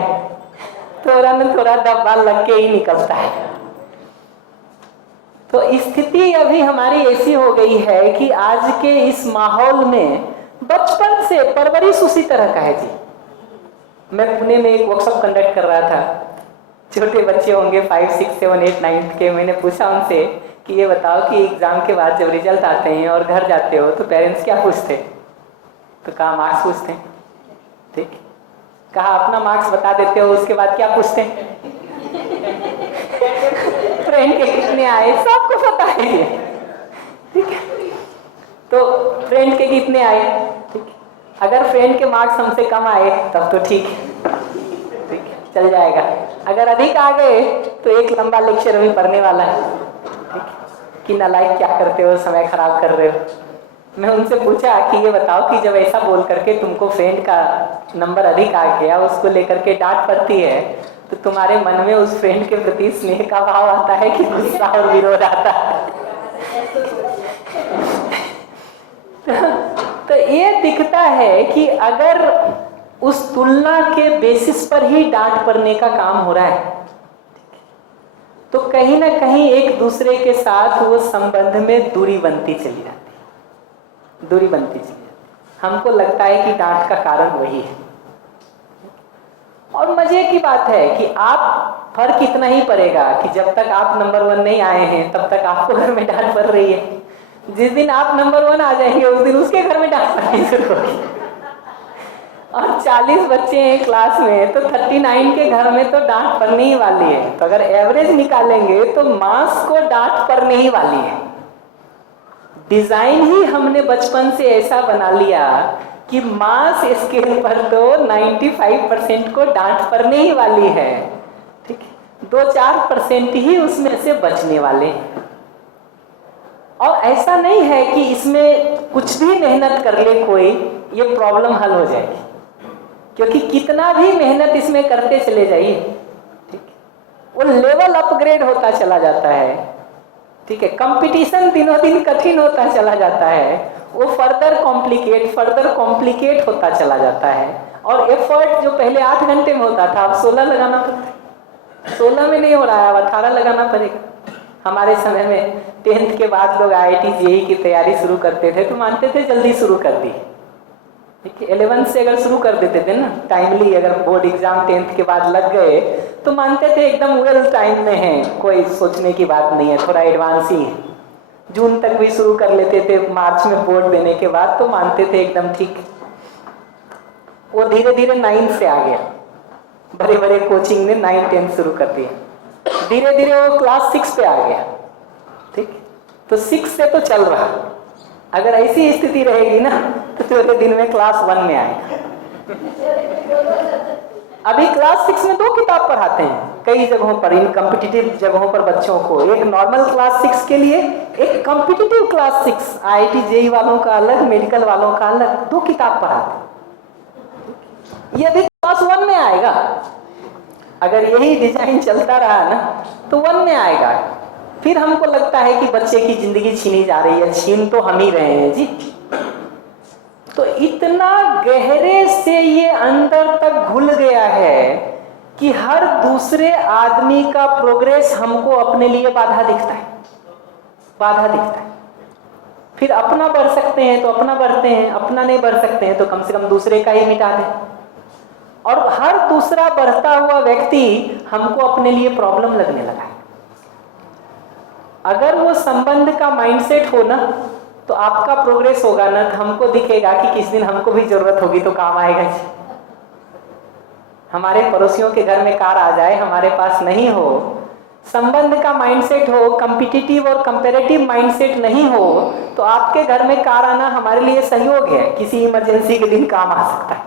थोड़ा न थोड़ा धब्बा लग के ही निकलता है। तो स्थिति अभी हमारी ऐसी हो गई है कि आज के इस माहौल में बचपन से परवरिश उसी तरह का है जी। मैं पुणे में एक वर्कशॉप कंडक्ट कर रहा था, छोटे बच्चे होंगे 5, 6, 7, 8, 9 के। मैंने पूछा उनसे कि ये बताओ कि एग्जाम के बाद जब रिजल्ट आते हैं और घर जाते हो तो पेरेंट्स क्या पूछते? तो कहा मार्क्स पूछते हैं। ठीक, कहा अपना मार्क्स बता देते हो, उसके बाद क्या पूछते हैं? फ्रेंड के कितने आए, सबको पता है ये। ठीक है, तो फ्रेंड के कितने आए, ठीक, अगर फ्रेंड के मार्क्स हमसे कम आए तब तो ठीक है, ठीक है, चल जाएगा। अगर अधिक आ गए तो एक लंबा लेक्चर भी पढ़ने वाला है, ठीक, कि नालायक क्या करते हो, समय खराब कर रहे हो। मैं उनसे पूछा कि ये बताओ कि जब ऐसा बोल करके तुमको फ्रेंड का नंबर अधिक आ गया, उसको लेकर के डांट पड़ती है, तो तुम्हारे मन में उस फ्रेंड के प्रति स्नेह का भाव आता है कि गुस्सा और विरोध आता है? तो ये दिखता है कि अगर उस तुलना के बेसिस पर ही डांट पड़ने का काम हो रहा है तो कहीं ना कहीं एक दूसरे के साथ वो संबंध में दूरी बनती चली जाती है, दूरी बनती चली जाती है। हमको लगता है कि डांट का कारण वही है। और मजे की बात है कि आप फर्क इतना ही पड़ेगा कि जब तक आप नंबर 1 नहीं आए हैं तब तक आपको घर में डांट पड़ रही है। जिस दिन आप नंबर 1 आ जाएंगे उस दिन उसके घर में डांट पड़नी शुरू होगी। और 40 बच्चे हैं क्लास में तो 39 के घर में तो डांट पड़ने ही वाली है। तो अगर एवरेज निकालेंगे तो मास को डांट पड़ने ही वाली है। डिजाइन ही हमने बचपन से ऐसा बना लिया कि मास स्केल पर तो 95% को डांट पड़ने ही वाली है, ठीक, 2-4% ही उसमें से बचने वाले हैं। और ऐसा नहीं है कि इसमें कुछ भी मेहनत कर ले कोई ये प्रॉब्लम हल हो जाएगी, क्योंकि कितना भी मेहनत इसमें करते चले जाइए, ठीक, वो लेवल अपग्रेड होता चला जाता है, ठीक है, कंपटीशन दिनों दिन कठिन होता चला जाता है, वो फर्दर कॉम्प्लिकेट होता चला जाता है। और एफर्ट जो पहले 8 घंटे में होता था अब 16 लगाना पड़ता है। 16 में नहीं हो रहा है, अब 18 लगाना पड़ेगा। हमारे समय में 10th के बाद लोग IIT JEE की तैयारी शुरू करते थे तो मानते थे जल्दी शुरू कर दी, ठीक है। 11th से अगर शुरू कर देते थे ना टाइमली, अगर बोर्ड एग्जाम 10th के बाद लग गए तो मानते थे एकदम वेल टाइम में है, कोई सोचने की बात नहीं है, थोड़ा एडवांस ही है। जून तक भी शुरू कर लेते थे, मार्च में बोर्ड देने के बाद तो मानते थे एकदम ठीक। वो धीरे धीरे 9 से आ गया, बड़े बड़े कोचिंग ने 9, 10 शुरू कर दिया, धीरे धीरे वो क्लास 6 पे आ गया, ठीक। तो 6 से तो चल रहा, अगर ऐसी स्थिति रहेगी ना तो थोड़े दिन में क्लास 1 में आएगा। अभी क्लास 6 में 2 किताब पढ़ाते हैं कई जगहों पर, इन कॉम्पिटिटिव जगहों पर बच्चों को, एक नॉर्मल क्लास 6 के लिए, एक कॉम्पिटिटिव क्लास 6, IIT JEE वालों का अलग, मेडिकल वालों का अलग, 2 किताब पढ़ाते हैं। ये अभी क्लास 1 में आएगा। अगर यही डिजाइन चलता रहा ना तो 1 में आएगा। फिर हमको लगता है कि बच्चे की जिंदगी छीनी जा रही है, छीन तो हम ही रहे हैं जी। तो इतना गहरे से ये अंदर तक घुल गया है कि हर दूसरे आदमी का प्रोग्रेस हमको अपने लिए बाधा दिखता है, बाधा दिखता है। फिर अपना बढ़ सकते हैं तो अपना बढ़ते हैं, अपना नहीं बढ़ सकते हैं तो कम से कम दूसरे का ही मिटा दें। और हर दूसरा बढ़ता हुआ व्यक्ति हमको अपने लिए प्रॉब्लम लगने लगा है। अगर वो संबंध का माइंडसेट हो ना तो आपका प्रोग्रेस होगा ना, तो हमको दिखेगा कि किस दिन हमको भी जरूरत होगी तो काम आएगा जी। हमारे पड़ोसियों के घर में कार आ जाए, हमारे पास नहीं हो, संबंध का माइंडसेट हो, कंपिटिटिव और कंपैरेटिव माइंडसेट नहीं हो, तो आपके घर में कार आना हमारे लिए सहयोग है, किसी इमरजेंसी के दिन काम आ सकता है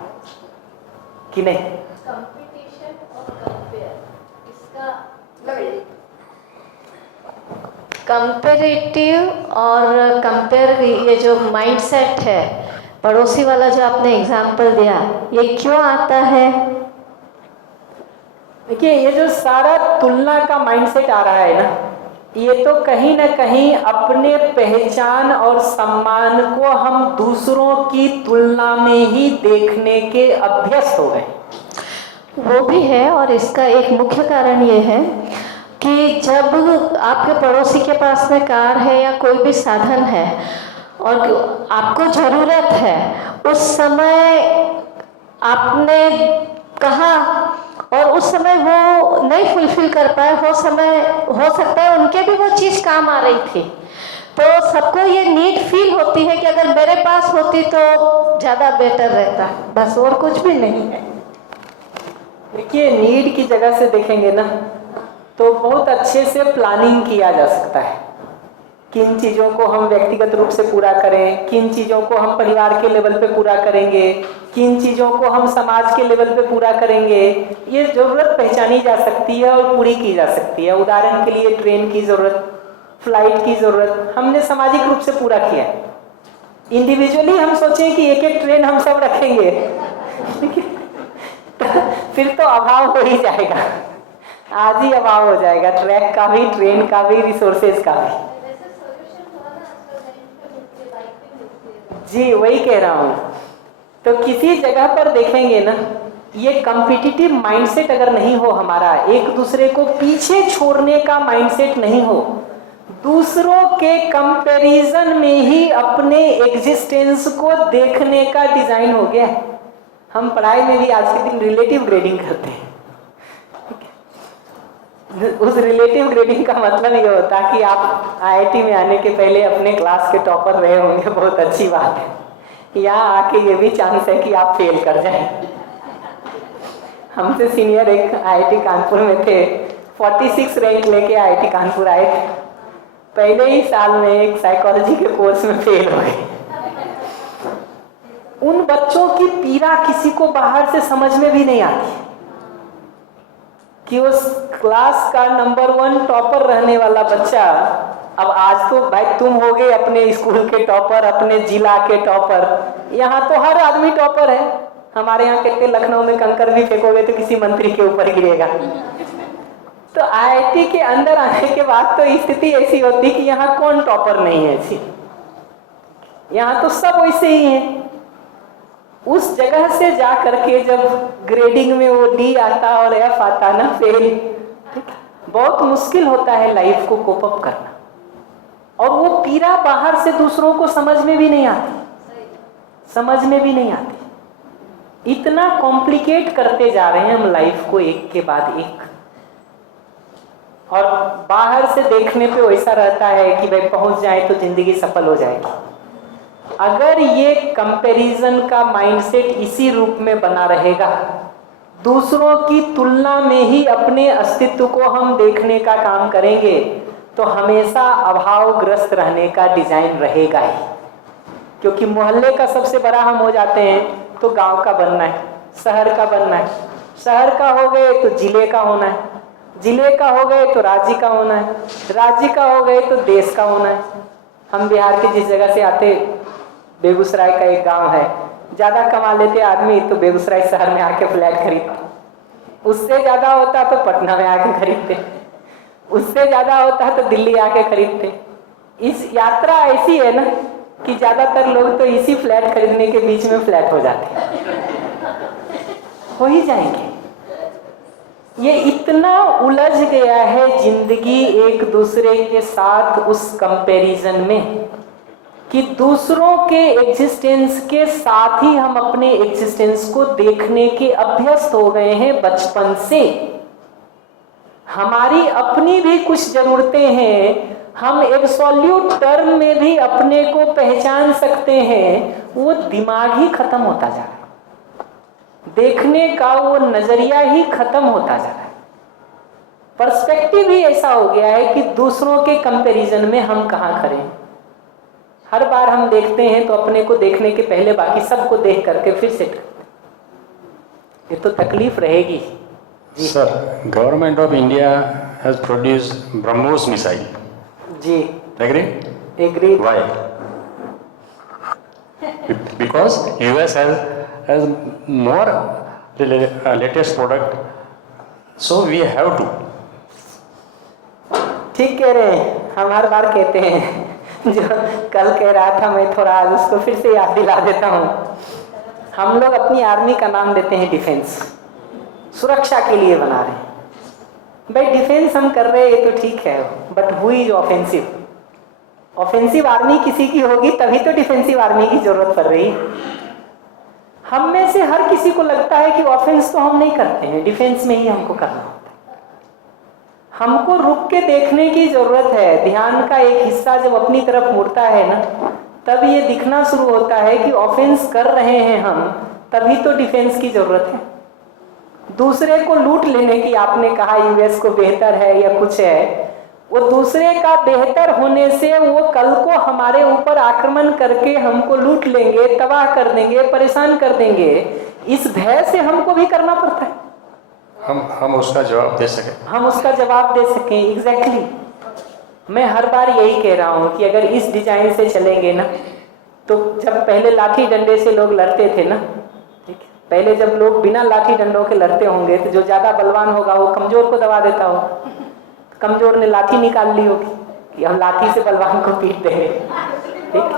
कि नहीं। कंपटीशन और कंपेयर, इसका कंपेरेटिव और कंपेयर, ये जो माइंडसेट है, पड़ोसी वाला जो आपने एग्जाम्पल दिया, ये क्यों आता है? देखिए, ये जो सारा तुलना का माइंडसेट आ रहा है ना, ये तो कहीं ना कहीं अपने पहचान और सम्मान को हम दूसरों की तुलना में ही देखने के अभ्यस्त हो गए। वो भी है, और इसका एक मुख्य कारण ये है कि जब आपके पड़ोसी के पास में कार है या कोई भी साधन है और आपको ज़रूरत है, उस समय आपने कहा और उस समय वो नहीं फुलफिल कर पाए, हो सकता है उनके भी वो चीज़ काम आ रही थी, तो सबको ये नीड फील होती है कि अगर मेरे पास होती तो ज़्यादा बेटर रहता, बस और कुछ भी नहीं है। देखिए, नीड की जगह से देखेंगे ना तो बहुत अच्छे से प्लानिंग किया जा सकता है, किन चीज़ों को हम व्यक्तिगत रूप से पूरा करें, किन चीज़ों को हम परिवार के लेवल पे पूरा करेंगे, किन चीज़ों को हम समाज के लेवल पे पूरा करेंगे। ये ज़रूरत पहचानी जा सकती है और पूरी की जा सकती है। उदाहरण के लिए ट्रेन की ज़रूरत, फ्लाइट की ज़रूरत हमने सामाजिक रूप से पूरा किया है। इंडिविजुअली हम सोचें कि एक एक ट्रेन हम सब रखेंगे फिर तो अभाव हो ही जाएगा, आज ही अभाव हो जाएगा, ट्रैक का भी, ट्रेन का भी, रिसोर्सेज का भी। जी वही कह रहा हूँ। तो किसी जगह पर देखेंगे ना, ये कॉम्पिटिटिव माइंडसेट अगर नहीं हो हमारा, एक दूसरे को पीछे छोड़ने का माइंडसेट नहीं हो, दूसरों के कंपैरिजन में ही अपने एग्जिस्टेंस को देखने का डिजाइन हो गया। हम पढ़ाई में भी आज के दिन रिलेटिव ग्रेडिंग करते हैं। उस रिलेटिव ग्रेडिंग का मतलब ये होता है कि आप आईआईटी में आने के पहले अपने क्लास के टॉपर रहे होंगे, बहुत अच्छी बात है। यहाँ आके ये भी चांस है कि आप फेल कर जाएं। हमसे सीनियर एक आईआईटी कानपुर में थे, 46 रैंक लेके आईआईटी कानपुर आए थे, पहले ही साल में एक साइकोलॉजी के कोर्स में फेल हो गए। उन बच्चों की पीड़ा किसी को बाहर से समझ में भी नहीं आती कि उस क्लास का नंबर 1 टॉपर रहने वाला बच्चा, अब आज तो भाई तुम हो गए अपने स्कूल के टॉपर, अपने जिला के टॉपर, यहाँ तो हर आदमी टॉपर है। हमारे यहाँ कहते लखनऊ में कंकर भी फेंकोगे तो किसी मंत्री के ऊपर गिरेगा। तो आईआईटी के अंदर आने के बाद तो स्थिति ऐसी होती कि यहाँ कौन टॉपर नहीं है जी, यहाँ तो सब वैसे ही हैं। उस जगह से जा करके जब ग्रेडिंग में वो डी आता और एफ आता ना, फेल, बहुत मुश्किल होता है लाइफ को कोप अप करना। और वो पीड़ा बाहर से दूसरों को समझ में भी नहीं आती, समझ में भी नहीं आती। इतना कॉम्प्लिकेट करते जा रहे हैं हम लाइफ को एक के बाद एक, और बाहर से देखने पे वैसा रहता है कि भाई पहुंच जाए तो जिंदगी सफल हो जाएगी। अगर ये कंपैरिजन का माइंडसेट इसी रूप में बना रहेगा, दूसरों की तुलना में ही अपने अस्तित्व को हम देखने का काम करेंगे, तो हमेशा अभावग्रस्त रहने का डिजाइन रहेगा ही। क्योंकि मोहल्ले का सबसे बड़ा हम हो जाते हैं तो गांव का बनना है, शहर का बनना है, शहर का हो गए तो जिले का होना है, जिले का हो गए तो राज्य का होना है, राज्य का हो गए तो देश का होना है। हम बिहार के जिस जगह से आते, बेगूसराय का एक गांव है, ज़्यादा कमा लेते आदमी तो बेगूसराय शहर में आके फ्लैट खरीदते, उससे ज़्यादा होता तो पटना में आके खरीदते, उससे ज़्यादा होता तो दिल्ली आके खरीदते। इस यात्रा ऐसी है ना कि ज़्यादातर लोग तो इसी फ्लैट खरीदने के बीच में फ्लैट हो जाते, हो ही जाएंगे। ये इतना उलझ गया है जिंदगी एक दूसरे के साथ उस कंपैरिजन में कि दूसरों के एग्जिस्टेंस के साथ ही हम अपने एग्जिस्टेंस को देखने के अभ्यस्त हो गए हैं बचपन से। हमारी अपनी भी कुछ जरूरतें हैं, हम एब्सोल्यूट टर्म में भी अपने को पहचान सकते हैं, वो दिमाग ही खत्म होता जा रहा है, देखने का वो नजरिया ही खत्म होता जा रहा है, पर्सपेक्टिव ही ऐसा हो गया है कि दूसरों के कंपैरिजन में हम कहाँ खड़े हैं। हर बार हम देखते हैं तो अपने को देखने के पहले बाकी सबको देख करके फिर सेट करते हैं। ये तो तकलीफ रहेगी। Sir, government of India has produced BrahMos missile. जी agree? Agree. Why? Because US has more latest product, so we have to. ठीक कह रहे हैं, हम हर बार कहते हैं। जो कल कह रहा था मैं थोड़ा आज उसको फिर से याद दिला देता हूँ। हम लोग अपनी आर्मी का नाम देते हैं डिफेंस, सुरक्षा के लिए बना रहे हैं। भाई डिफेंस हम कर रहे हैं ये तो ठीक है, but who is offensive? Offensive army किसी की होगी तभी तो डिफेंसिव आर्मी की जरूरत पड़ रही है। हम में से हर किसी को लगता है कि ऑफेंस तो हम नहीं करते हैं, डिफेंस में ही हमको करना होता है। हमको रुक के देखने की जरूरत है। ध्यान का एक हिस्सा जब अपनी तरफ मुड़ता है ना, तब ये दिखना शुरू होता है कि ऑफेंस कर रहे हैं हम, तभी तो डिफेंस की जरूरत है। दूसरे को लूट लेने की आपने कहा यूएस को बेहतर है या कुछ है, वो दूसरे का बेहतर होने से वो कल को हमारे ऊपर आक्रमण करके हमको लूट लेंगे, तबाह कर देंगे, परेशान कर देंगे। इस भय से हमको भी करना पड़ता है, हम उसका जवाब दे सकें। हम उसका जवाब दे सकें। एग्जैक्टली मैं हर बार यही कह रहा हूँ कि अगर इस डिजाइन से चलेंगे ना, तो जब पहले लाठी डंडे से लोग लड़ते थे ना, ठीक, पहले जब लोग बिना लाठी डंडों के लड़ते होंगे तो जो ज्यादा बलवान होगा वो कमजोर को दबा देता हो। कमजोर ने लाठी निकाल ली होगी कि हम लाठी से बलवान को पीट देंगे। ठीक,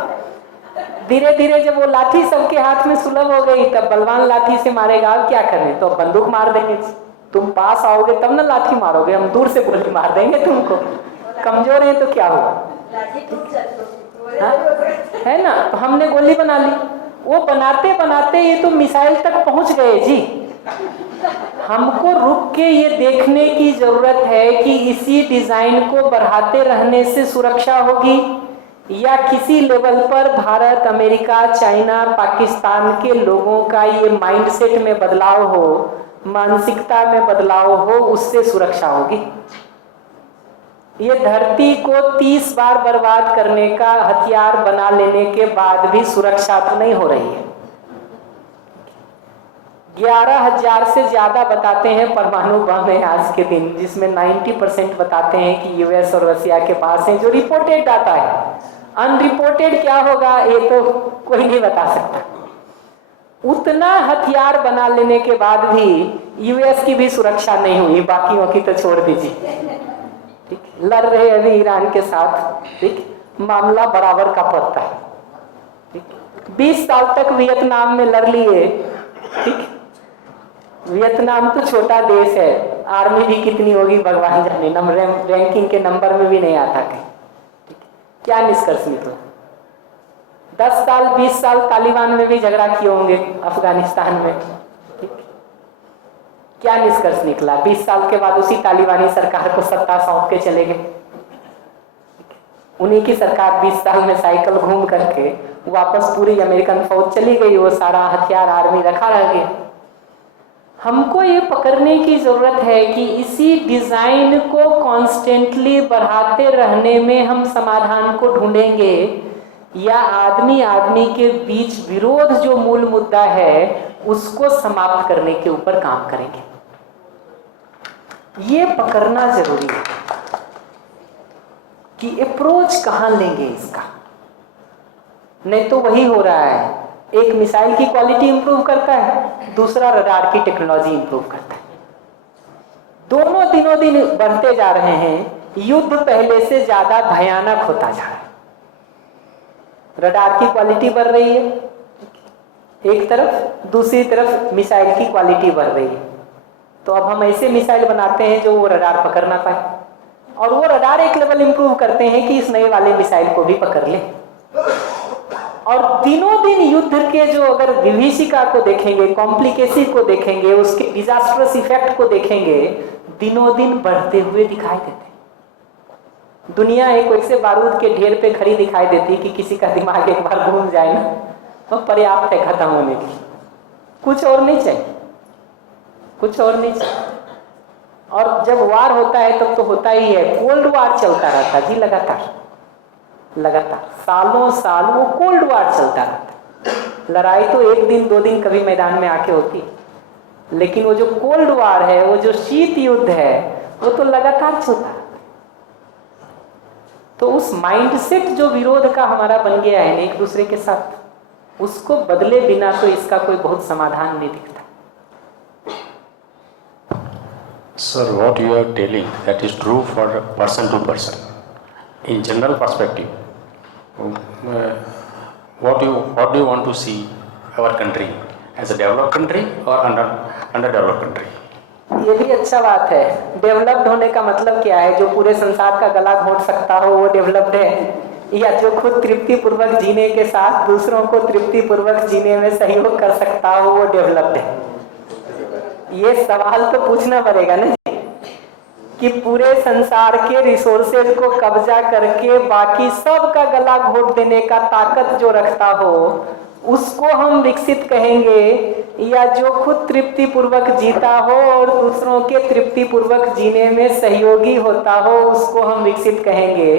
धीरे धीरे जब वो लाठी सबके हाथ में सुलभ हो गई, तब बलवान लाठी से मारेगा, अब क्या करें, तो बंदूक मार देंगे। तुम पास आओगे तब ना लाठी मारोगे, हम दूर से गोली मार देंगे तुमको। कमजोर है तो क्या हुआ, है ना? तो हमने गोली बना ली। वो बनाते बनाते ये तो मिसाइल तक पहुंच गए जी। हमको रुक के ये देखने की जरूरत है कि इसी डिजाइन को बढ़ाते रहने से सुरक्षा होगी, या किसी लेवल पर भारत, अमेरिका, चाइना, पाकिस्तान के लोगों का ये माइंडसेट में बदलाव हो, मानसिकता में बदलाव हो, उससे सुरक्षा होगी। ये धरती को 30 बार बर्बाद करने का हथियार बना लेने के बाद भी सुरक्षा तो नहीं हो रही है। 11,000 से ज्यादा बताते हैं परमाणु बम है आज के दिन, जिसमें 90% बताते हैं कि यूएस और रसिया के पास है, जो रिपोर्टेड डाटा है। अनरिपोर्टेड क्या होगा ये तो कोई नहीं बता सकता। उतना हथियार बना लेने के बाद भी यूएस की भी सुरक्षा नहीं हुई, बाकियों की तो छोड़ दीजिए। ठीक, लड़ रहे अभी ईरान के साथ, ठीक, मामला बराबर का पड़ता है। ठीक, 20 साल तक वियतनाम में लड़ लिए। ठीक, वियतनाम तो छोटा देश है, आर्मी भी कितनी होगी भगवान जाने, रैंकिंग के नंबर में भी नहीं आता कहीं। क्या निष्कर्ष निकला? 10 साल 20 साल तालिबान में भी झगड़ा किए होंगे, अफगानिस्तान में। ठीक, क्या निष्कर्ष निकला? 20 साल के बाद उसी तालिबानी सरकार को सत्ता सौंप के चले गए। उन्हीं की सरकार 20 साल में साइकिल घूम करके वापस पूरी अमेरिकन फौज चली गई, वो सारा हथियार आर्मी रखा रह गया। हमको ये पकड़ने की जरूरत है कि इसी डिजाइन को कॉन्स्टेंटली बढ़ाते रहने में हम समाधान को ढूंढेंगे, या आदमी आदमी के बीच विरोध जो मूल मुद्दा है उसको समाप्त करने के ऊपर काम करेंगे। ये पकड़ना जरूरी है कि अप्रोच कहां लेंगे इसका। नहीं तो वही हो रहा है, एक मिसाइल की क्वालिटी इंप्रूव करता है, दूसरा रडार की टेक्नोलॉजी इंप्रूव करता है। दोनों दिनों दिन बढ़ते जा रहे हैं, युद्ध पहले से ज्यादा भयानक होता जा रहा है। रडार की क्वालिटी बढ़ रही है एक तरफ, दूसरी तरफ मिसाइल की क्वालिटी बढ़ रही है। तो अब हम ऐसे मिसाइल बनाते हैं जो वो रडार पकड़ ना पाए, और वो रडार एक लेवल इंप्रूव करते हैं कि इस नए वाले मिसाइल को भी पकड़ ले। और दिनों दिन युद्ध के जो अगर विभीषिका को देखेंगे, कॉम्प्लिकेसी को देखेंगे, उसके डिजास्टरस इफेक्ट को देखेंगे, दिनों दिन बढ़ते हुए दिखाई देते। दुनिया एक वैसे बारूद के ढेर पे खड़ी दिखाई देती कि किसी का दिमाग एक बार घूम जाए ना तो पर्याप्त है खत्म होने की, कुछ और नहीं चाहिए, कुछ और नहीं चाहिए। और जब वार होता है तब तो होता ही है, कोल्ड वार चलता रहता जी, लगातार लगातार सालों साल वो कोल्ड वार चलता रहता। लड़ाई तो एक दिन दो दिन कभी मैदान में आके होती, लेकिन वो जो कोल्ड वार है, वो जो शीत युद्ध है, वो तो लगातार चलता रहता। तो उस माइंडसेट जो विरोध का हमारा बन गया है एक दूसरे के साथ, उसको बदले बिना तो इसका कोई बहुत समाधान नहीं दिखता। Sir, what you are telling that is true for person to person. In general perspective, what do you want to see our country as a developed country or underdeveloped country? ये भी अच्छा बात है। डेवलप्ड होने का मतलब क्या है? जो पूरे संसार का गला घोंट सकता हो वो डेवलप्ड है, या जो खुद तृप्ति पूर्वक जीने के साथ दूसरों को तृप्ति पूर्वक जीने में सहयोग कर सकता हो वो डेवलप्ड है? ये सवाल तो पूछना पड़ेगा ना कि पूरे संसार के रिसोर्सेज को कब्जा करके बाकी सब का गला घोट देने का ताकत जो रखता हो उसको हम विकसित कहेंगे, या जो खुद तृप्ति पूर्वक जीता हो और दूसरों के तृप्ति पूर्वक जीने में सहयोगी होता हो उसको हम विकसित कहेंगे?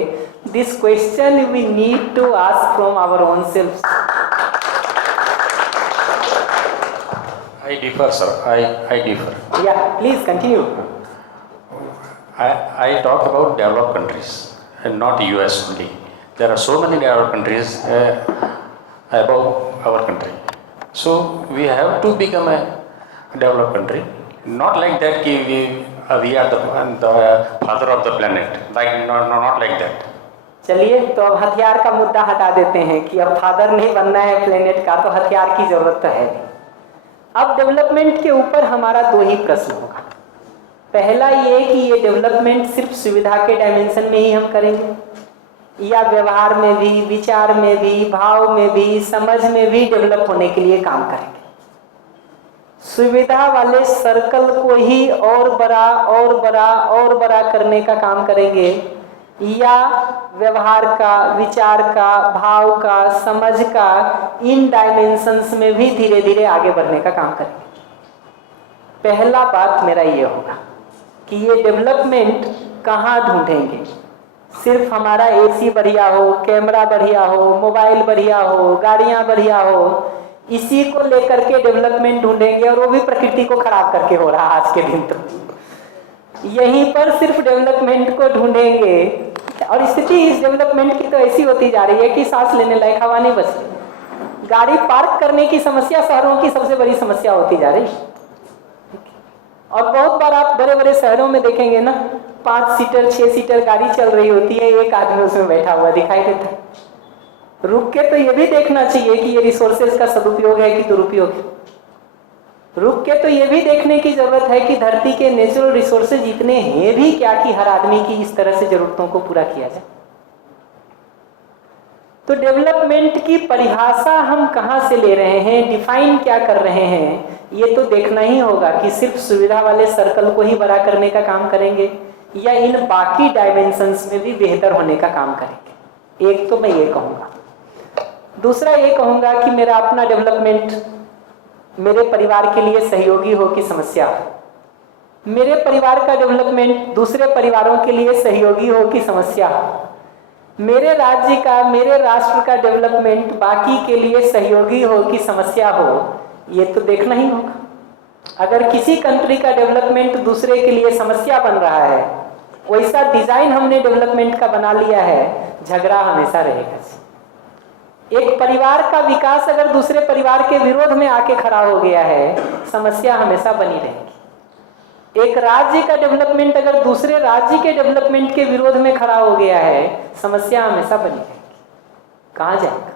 This question we need to ask from our own self. I differ, sir. I differ. Yeah, please continue. I talk about developed countries and not US only. There are so many developed countries above our country. So we have to become a developed country. Not like that कि we are the father of the planet. Like not like that. चलिए तो अब हथियार का मुद्दा हटा देते हैं कि अब फादर नहीं बनना है प्लेनेट का, तो हथियार की जरूरत तो है नहीं। अब डेवलपमेंट के ऊपर हमारा दो ही प्रश्न होगा। पहला ये कि ये डेवलपमेंट सिर्फ सुविधा के डायमेंशन में ही हम करेंगे, या व्यवहार में भी, विचार में भी, भाव में भी, समझ में भी डेवलप होने के लिए काम करेंगे। सुविधा वाले सर्कल को ही और बड़ा और बड़ा और बड़ा करने का काम करेंगे, या व्यवहार का, विचार का, भाव का, समझ का इन डायमेंशंस में भी धीरे धीरे आगे बढ़ने का काम करेंगे। पहला बात मेरा ये होगा कि ये डेवलपमेंट कहाँ ढूंढेंगे? सिर्फ हमारा एसी बढ़िया हो, कैमरा बढ़िया हो, मोबाइल बढ़िया हो, गाड़ियाँ बढ़िया हो, इसी को लेकर के डेवलपमेंट ढूंढेंगे, और वो भी प्रकृति को खराब करके हो रहा आज के दिन। तो यहीं पर सिर्फ डेवलपमेंट को ढूंढेंगे, और स्थिति इस डेवलपमेंट की तो ऐसी होती जा रही है कि सांस लेने लायक हवा नहीं बचती। गाड़ी पार्क करने की समस्या शहरों की सबसे बड़ी समस्या होती जा रही है। और बहुत बार आप बड़े बड़े शहरों में देखेंगे ना, 5 सीटर 6 सीटर गाड़ी चल रही होती है, एक आदमी उसमें बैठा हुआ दिखाई देता है। रुक के तो ये भी देखना चाहिए कि ये रिसोर्सेज का सदुपयोग है कि दुरुपयोग है। रुक के तो ये भी देखने की जरूरत है कि धरती के नेचुरल रिसोर्सेज इतने हैं भी क्या कि हर आदमी की इस तरह से जरूरतों को पूरा किया जाए। तो डेवलपमेंट की परिभाषा हम कहाँ से ले रहे हैं, डिफाइन क्या कर रहे हैं, ये तो देखना ही होगा कि सिर्फ सुविधा वाले सर्कल को ही बड़ा करने का काम करेंगे, या इन बाकी डायमेंशंस में भी बेहतर होने का काम करेंगे। एक तो मैं ये कहूँगा। दूसरा ये कहूँगा कि मेरा अपना डेवलपमेंट मेरे परिवार के लिए सहयोगी हो कि समस्या हो, मेरे परिवार का डेवलपमेंट दूसरे परिवारों के लिए सहयोगी हो कि समस्या हो, मेरे राज्य का, मेरे राष्ट्र का डेवलपमेंट बाकी के लिए सहयोगी हो कि समस्या हो, ये तो देखना ही होगा। अगर किसी कंट्री का डेवलपमेंट दूसरे के लिए समस्या बन रहा है, वैसा डिजाइन हमने डेवलपमेंट का बना लिया है, झगड़ा हमेशा रहेगा। एक परिवार का विकास अगर दूसरे परिवार के विरोध में आके खड़ा हो गया है, समस्या हमेशा बनी रहेगी। एक राज्य का डेवलपमेंट अगर दूसरे राज्य के डेवलपमेंट के विरोध में खड़ा हो गया है, समस्या हमेशा बनी रहेगी। कहाँ जाएगा?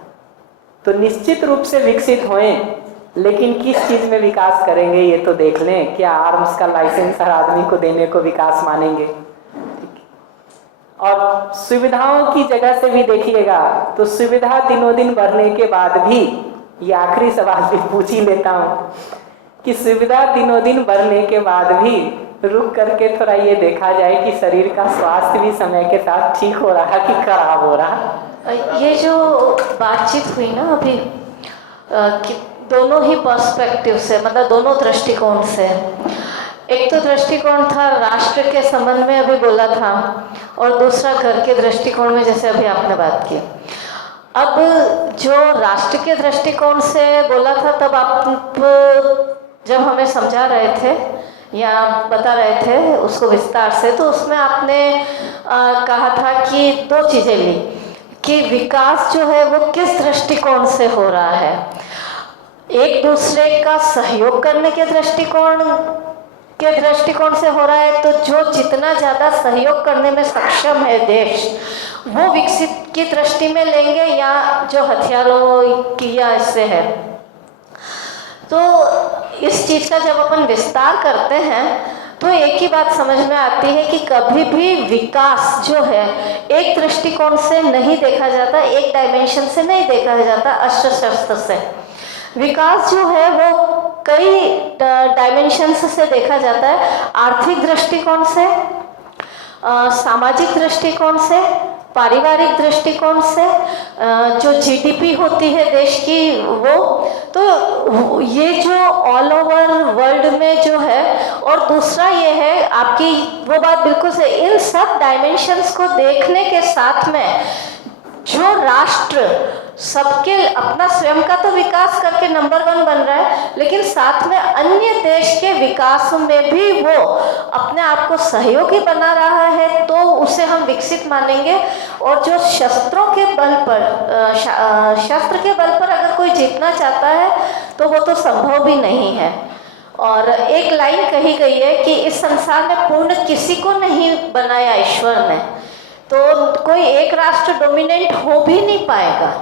तो निश्चित रूप से विकसित होएं, लेकिन किस चीज में विकास करेंगे ये तो देख लें। क्या आर्म्स का लाइसेंस हर आदमी को देने को विकास मानेंगे? और सुविधाओं की जगह से भी देखिएगा तो सुविधा दिनों दिन बढ़ने के बाद भी, ये आखिरी सवाल भी पूछ ही लेता हूँ कि सुविधा दिनों दिन बढ़ने के बाद भी रुक करके थोड़ा ये देखा जाए कि शरीर का स्वास्थ्य भी समय के साथ ठीक हो रहा कि खराब हो रहा। ये जो बातचीत हुई ना अभी कि दोनों ही पर्सपेक्टिव से, मतलब दोनों दृष्टिकोण से, एक तो दृष्टिकोण था राष्ट्र के संबंध में अभी बोला था, और दूसरा घर के दृष्टिकोण में जैसे अभी आपने बात की। अब जो राष्ट्र के दृष्टिकोण से बोला था तब आप जब हमें समझा रहे थे या बता रहे थे उसको विस्तार से, तो उसमें आपने कहा था कि दो चीज़ें ली कि विकास जो है वो किस दृष्टिकोण से हो रहा है। एक दूसरे का सहयोग करने के दृष्टिकोण से हो रहा है, तो जो जितना ज़्यादा सहयोग करने में सक्षम है देश, वो विकसित की दृष्टि में लेंगे, या जो हथियारों की या इससे है। तो इस चीज़ का जब अपन विस्तार करते हैं तो एक ही बात समझ में आती है कि कभी भी विकास जो है एक दृष्टिकोण से नहीं देखा जाता, एक डायमेंशन से नहीं देखा जाता, अस्त्र शस्त्र से। विकास जो है वो कई डायमेंशंस से देखा जाता है, आर्थिक दृष्टिकोण से, सामाजिक दृष्टिकोण से, पारिवारिक दृष्टिकोण से, जो जीडीपी होती है देश की वो, तो ये जो ऑल ओवर वर्ल्ड में जो है, और दूसरा ये है आपकी वो बात बिल्कुल से, इन सब डायमेंशंस को देखने के साथ में जो राष्ट्र सबके अपना स्वयं का तो विकास करके नंबर 1 बन रहा है, लेकिन साथ में अन्य देश के विकास में भी वो अपने आप को सहयोगी बना रहा है, तो उसे हम विकसित मानेंगे। और जो शस्त्रों के बल पर, शस्त्र के बल पर अगर कोई जीतना चाहता है तो वो तो संभव भी नहीं है। और एक लाइन कही गई है कि इस संसार में पूर्ण किसी को नहीं बनाया ईश्वर ने, तो कोई एक राष्ट्र डोमिनेंट हो भी नहीं पाएगा।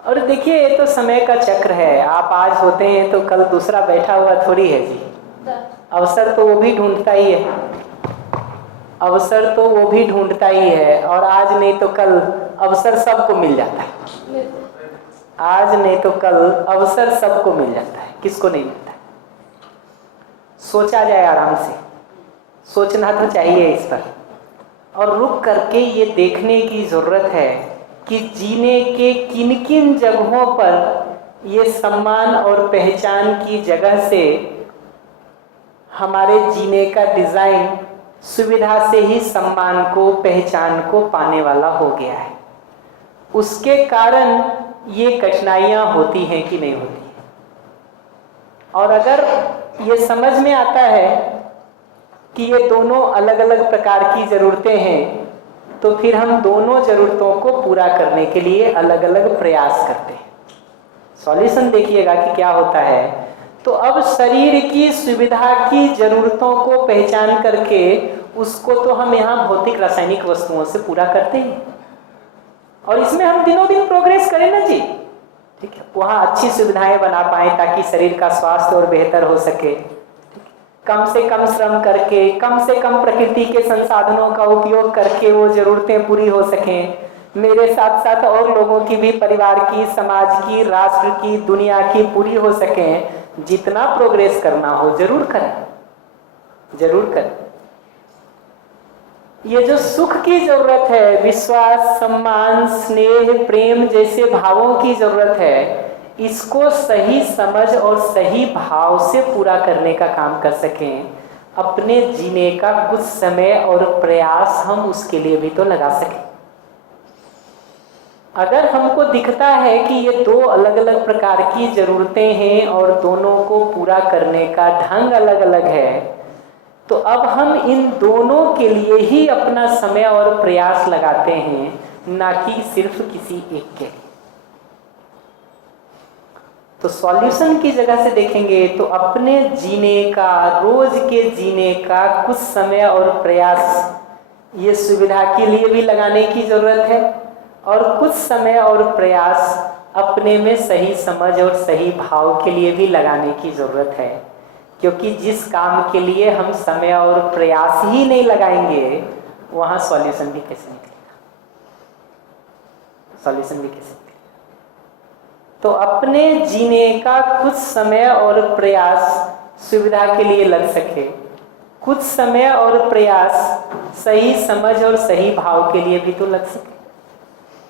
और देखिए ये तो समय का चक्र है, आप आज होते हैं तो कल दूसरा बैठा हुआ थोड़ी है जी। अवसर तो वो भी ढूंढता ही है, अवसर तो वो भी ढूंढता ही है, और आज नहीं तो कल अवसर सबको मिल जाता है। आज नहीं तो कल अवसर सबको मिल जाता है, किसको नहीं मिलता है? सोचा जाए, आराम से सोचना तो चाहिए इस पर, और रुक करके ये देखने की जरूरत है कि जीने के किन किन जगहों पर ये सम्मान और पहचान की जगह से हमारे जीने का डिज़ाइन सुविधा से ही सम्मान को, पहचान को पाने वाला हो गया है। उसके कारण ये कठिनाइयाँ होती हैं कि नहीं होती हैं। और अगर ये समझ में आता है कि ये दोनों अलग अलग प्रकार की ज़रूरतें हैं, तो फिर हम दोनों ज़रूरतों को पूरा करने के लिए अलग अलग प्रयास करते हैं। सॉल्यूशन देखिएगा कि क्या होता है। तो अब शरीर की सुविधा की ज़रूरतों को पहचान करके उसको तो हम यहाँ भौतिक रासायनिक वस्तुओं से पूरा करते हैं, और इसमें हम दिनों दिन प्रोग्रेस करें ना जी, ठीक है। वहाँ अच्छी सुविधाएं बना पाएँ ताकि शरीर का स्वास्थ्य और बेहतर हो सके, कम से कम श्रम करके, कम से कम प्रकृति के संसाधनों का उपयोग करके वो ज़रूरतें पूरी हो सकें। मेरे साथ साथ और लोगों की भी, परिवार की, समाज की, राष्ट्र की, दुनिया की पूरी हो सकें। जितना प्रोग्रेस करना हो जरूर करें, जरूर करें। ये जो सुख की जरूरत है, विश्वास, सम्मान, स्नेह, प्रेम जैसे भावों की जरूरत है, इसको सही समझ और सही भाव से पूरा करने का काम कर सकें, अपने जीने का कुछ समय और प्रयास हम उसके लिए भी तो लगा सकें। अगर हमको दिखता है कि ये दो अलग अलग प्रकार की ज़रूरतें हैं और दोनों को पूरा करने का ढंग अलग अलग है, तो अब हम इन दोनों के लिए ही अपना समय और प्रयास लगाते हैं, ना कि सिर्फ किसी एक के लिए। तो सॉल्यूशन की जगह से देखेंगे तो अपने जीने का, रोज के जीने का कुछ समय और प्रयास ये सुविधा के लिए भी लगाने की ज़रूरत है, और कुछ समय और प्रयास अपने में सही समझ और सही भाव के लिए भी लगाने की ज़रूरत है, क्योंकि जिस काम के लिए हम समय और प्रयास ही नहीं लगाएंगे वहाँ सॉल्यूशन भी कैसे निकलेगा, सॉल्यूशन भी कैसे निकलेगा। तो अपने जीने का कुछ समय और प्रयास सुविधा के लिए लग सके, कुछ समय और प्रयास सही समझ और सही भाव के लिए भी तो लग सके,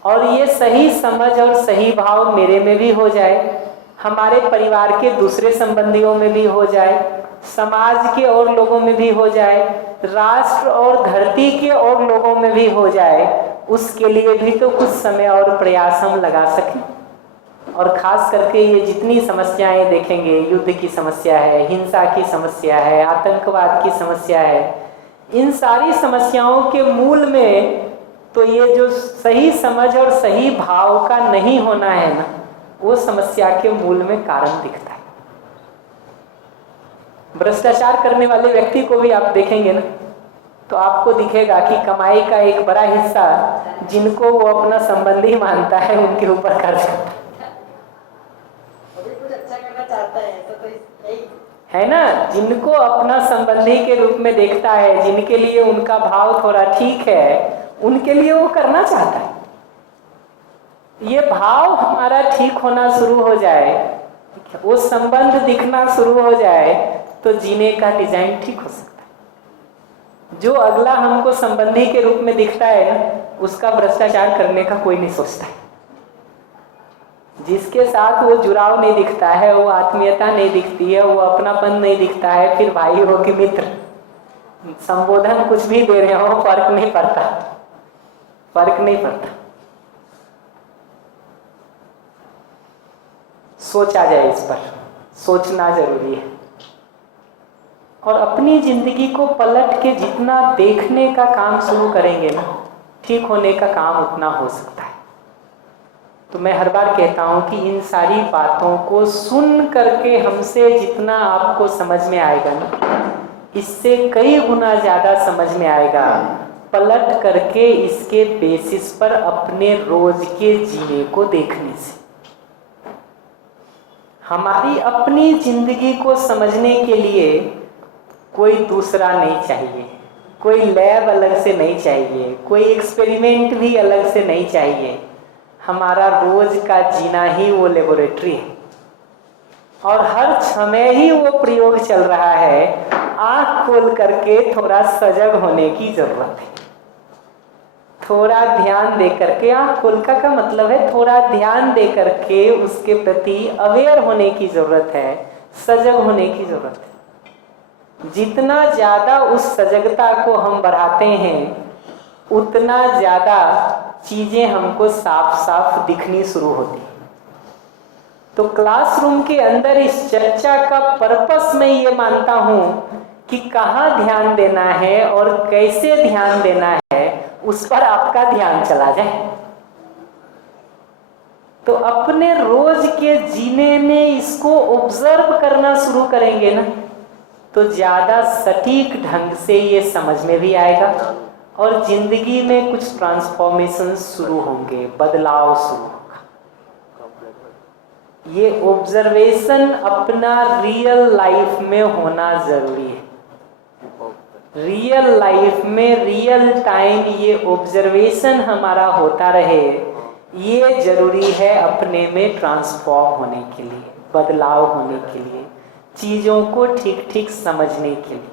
और ये सही समझ और सही भाव मेरे में भी हो जाए, हमारे परिवार के दूसरे संबंधियों में भी हो जाए, समाज के और लोगों में भी हो जाए, राष्ट्र और धरती के और लोगों में भी हो जाए, उसके लिए भी तो कुछ समय और प्रयास हम लगा सकें। और खास करके ये जितनी समस्याएं देखेंगे, युद्ध की समस्या है, हिंसा की समस्या है, आतंकवाद की समस्या है, इन सारी समस्याओं के मूल में तो ये जो सही समझ और सही भाव का नहीं होना है ना, वो समस्या के मूल में कारण दिखता है। भ्रष्टाचार करने वाले व्यक्ति को भी आप देखेंगे ना, तो आपको दिखेगा कि कमाई का एक बड़ा हिस्सा जिनको वो अपना संबंधी मानता है उनके ऊपर खर्च करता है। है ना, जिनको अपना संबंधी के रूप में देखता है, जिनके लिए उनका भाव थोड़ा ठीक है, उनके लिए वो करना चाहता है। ये भाव हमारा ठीक होना शुरू हो जाए, वो संबंध दिखना शुरू हो जाए, तो जीने का डिजाइन ठीक हो सकता है। जो अगला हमको संबंधी के रूप में दिखता है ना, उसका भ्रष्टाचार करने का कोई नहीं सोचता है। जिसके साथ वो जुड़ाव नहीं दिखता है, वो आत्मीयता नहीं दिखती है, वो अपनापन नहीं दिखता है, फिर भाई हो कि मित्र, संबोधन कुछ भी दे रहे हो, फर्क नहीं पड़ता, फर्क नहीं पड़ता। सोचा जाए, इस पर सोचना जरूरी है। और अपनी जिंदगी को पलट के जितना देखने का काम शुरू करेंगे ना, ठीक होने का काम उतना हो सकता है। तो मैं हर बार कहता हूं कि इन सारी बातों को सुन करके हमसे जितना आपको समझ में आएगा ना, इससे कई गुना ज़्यादा समझ में आएगा पलट करके इसके बेसिस पर अपने रोज के जीने को देखने से। हमारी अपनी जिंदगी को समझने के लिए कोई दूसरा नहीं चाहिए, कोई लैब अलग से नहीं चाहिए, कोई एक्सपेरिमेंट भी अलग से नहीं चाहिए। हमारा रोज का जीना ही वो लेबोरेटरी है, और हर समय ही वो प्रयोग चल रहा है। आंख खोल करके थोड़ा सजग होने की जरूरत है, थोड़ा ध्यान दे करके। आंख खोल का मतलब है थोड़ा ध्यान दे करके उसके प्रति अवेयर होने की जरूरत है, सजग होने की जरूरत है। जितना ज्यादा उस सजगता को हम बढ़ाते हैं, उतना ज्यादा चीजें हमको साफ साफ दिखनी शुरू होती है। तो क्लासरूम के अंदर इस चर्चा का पर्पस मैं ये मानता हूं कि कहाँ ध्यान देना है और कैसे ध्यान देना है, उस पर आपका ध्यान चला जाए। तो अपने रोज के जीने में इसको ऑब्जर्व करना शुरू करेंगे ना, तो ज्यादा सटीक ढंग से ये समझ में भी आएगा, और जिंदगी में कुछ ट्रांसफॉर्मेशन शुरू होंगे, बदलाव शुरू होगा। ये ऑब्जर्वेशन अपना रियल लाइफ में होना जरूरी है। रियल लाइफ में रियल टाइम ये ऑब्जर्वेशन हमारा होता रहे, ये जरूरी है अपने में ट्रांसफॉर्म होने के लिए, बदलाव होने के लिए, चीज़ों को ठीक ठीक समझने के लिए,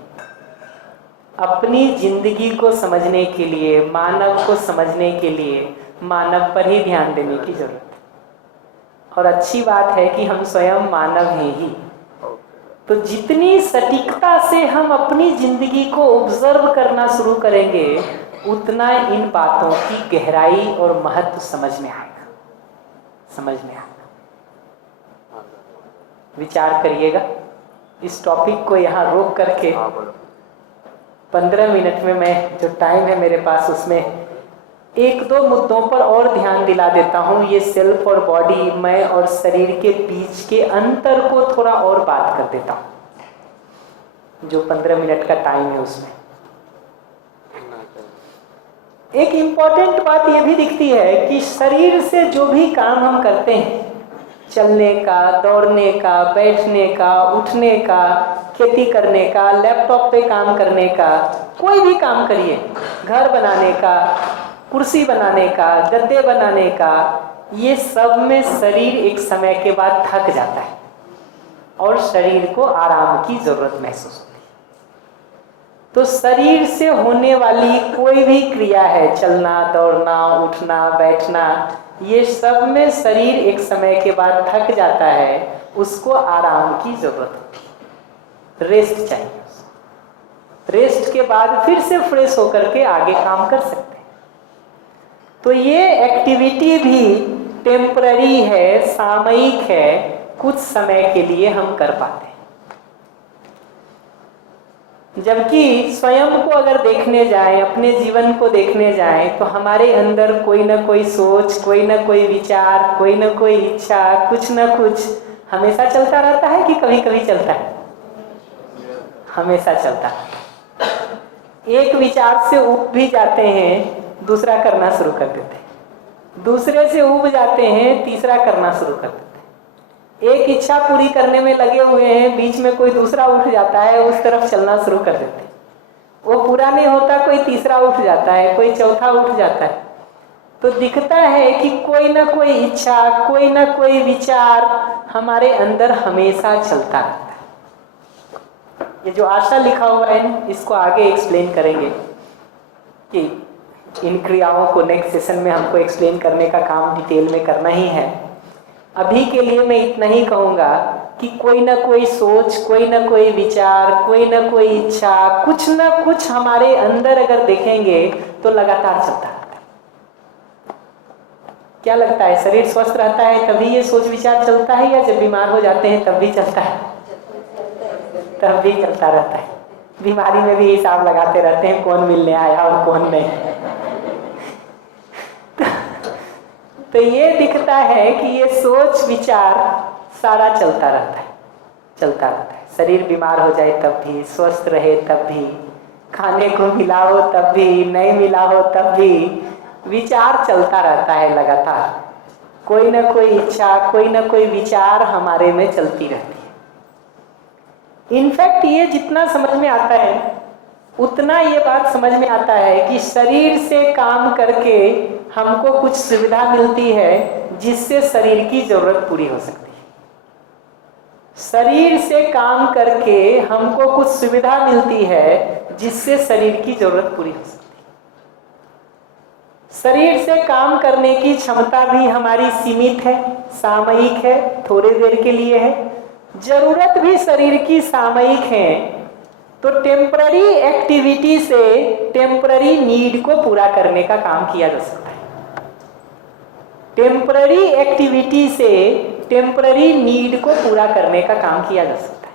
अपनी जिंदगी को समझने के लिए, मानव को समझने के लिए मानव पर ही ध्यान देने की जरूरत है। और अच्छी बात है कि हम स्वयं मानव हैं ही, तो जितनी सटीकता से हम अपनी जिंदगी को ऑब्जर्व करना शुरू करेंगे, उतना इन बातों की गहराई और महत्व समझ में आएगा, समझ में आएगा। विचार करिएगा। इस टॉपिक को यहाँ रोक करके 15 मिनट में मैं जो टाइम है मेरे पास, उसमें एक दो मुद्दों पर और ध्यान दिला देता हूँ। ये सेल्फ और बॉडी, मैं और शरीर के बीच के अंतर को थोड़ा और बात कर देता हूँ, जो 15 मिनट का टाइम है उसमें। एक इम्पॉर्टेंट बात यह भी दिखती है कि शरीर से जो भी काम हम करते हैं, चलने का, दौड़ने का, बैठने का, उठने का, खेती करने का, लैपटॉप पे काम करने का, कोई भी काम करिए, घर बनाने का, कुर्सी बनाने का, गद्दे बनाने का, ये सब में शरीर एक समय के बाद थक जाता है और शरीर को आराम की जरूरत महसूस होती है। तो शरीर से होने वाली कोई भी क्रिया है, चलना, दौड़ना, उठना, बैठना, ये सब में शरीर एक समय के बाद थक जाता है, उसको आराम की जरूरत होती है, रेस्ट चाहिए। रेस्ट के बाद फिर से फ्रेश होकर के आगे काम कर सकते हैं। तो ये एक्टिविटी भी टेम्पररी है, सामयिक है, कुछ समय के लिए हम कर पाते हैं। जबकि स्वयं को अगर देखने जाएं, अपने जीवन को देखने जाएं, तो हमारे अंदर कोई ना कोई सोच, कोई ना कोई विचार, कोई ना कोई इच्छा, कुछ ना कुछ हमेशा चलता रहता है कि कभी कभी चलता है? हमेशा चलता है। एक विचार से उब भी जाते हैं, दूसरा करना शुरू कर देते हैं, दूसरे से उब जाते हैं, तीसरा करना शुरू कर देते हैं। एक इच्छा पूरी करने में लगे हुए हैं, बीच में कोई दूसरा उठ जाता है, उस तरफ चलना शुरू कर देते हैं। वो पूरा नहीं होता, कोई तीसरा उठ जाता है, कोई चौथा उठ जाता है। तो दिखता है कि कोई ना कोई इच्छा, कोई ना कोई विचार हमारे अंदर हमेशा चलता रहता है। ये जो आशा लिखा हुआ है ना, इसको आगे एक्सप्लेन करेंगे कि इन क्रियाओं को नेक्स्ट सेशन में हमको एक्सप्लेन करने का काम डिटेल में करना ही है। अभी के लिए मैं इतना ही कहूँगा कि कोई ना कोई सोच, कोई ना कोई विचार, कोई ना कोई इच्छा, कुछ ना कुछ हमारे अंदर अगर देखेंगे तो लगातार चलता रहता है। क्या लगता है, शरीर स्वस्थ रहता है तभी ये सोच विचार चलता है, या जब बीमार हो जाते हैं तब भी चलता है? तब भी चलता रहता है। बीमारी में भी हिसाब लगाते रहते हैं, कौन मिलने आया और कौन नहीं। तो ये दिखता है कि ये सोच विचार सारा चलता रहता है, चलता रहता है। शरीर बीमार हो जाए तब भी, स्वस्थ रहे तब भी, खाने को मिला हो तब भी, नहीं मिला हो तब भी, विचार चलता रहता है लगातार। कोई ना कोई इच्छा, कोई ना कोई विचार हमारे में चलती रहती है। इनफैक्ट ये जितना समझ में आता है उतना ये बात समझ में आता है कि शरीर से काम करके हमको कुछ सुविधा मिलती है जिससे शरीर की जरूरत पूरी हो सकती है। शरीर से काम करके हमको कुछ सुविधा मिलती है जिससे शरीर की जरूरत पूरी हो सकती है। शरीर से काम करने की क्षमता भी हमारी सीमित है, सामयिक है, थोड़ी देर के लिए है। जरूरत भी शरीर की सामयिक है। तो टेम्पररी एक्टिविटी से टेम्पररी नीड को पूरा करने का काम किया जा सकता है। टेम्पररी एक्टिविटी से टेम्पररी नीड को पूरा करने का काम किया जा सकता है।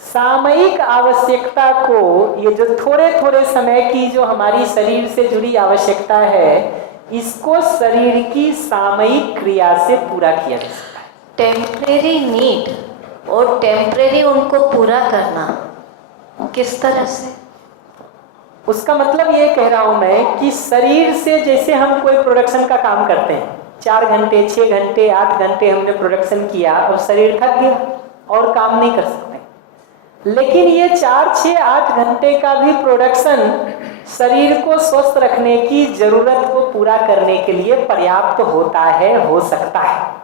सामयिक आवश्यकता को, ये जो थोड़े थोड़े समय की जो हमारी शरीर से जुड़ी आवश्यकता है, इसको शरीर की सामयिक क्रिया से पूरा किया जा सकता है। टेम्परेरी नीड और टेम्परेरी उनको पूरा करना किस तरह से? उसका मतलब ये कह रहा हूं मैं कि शरीर से जैसे हम कोई प्रोडक्शन का काम करते हैं, 4 घंटे, 6 घंटे, 8 घंटे हमने प्रोडक्शन किया और शरीर थक गया और काम नहीं कर सकते। लेकिन ये 4, 6, 8 घंटे का भी प्रोडक्शन शरीर को स्वस्थ रखने की जरूरत को पूरा करने के लिए पर्याप्त होता है, हो सकता है।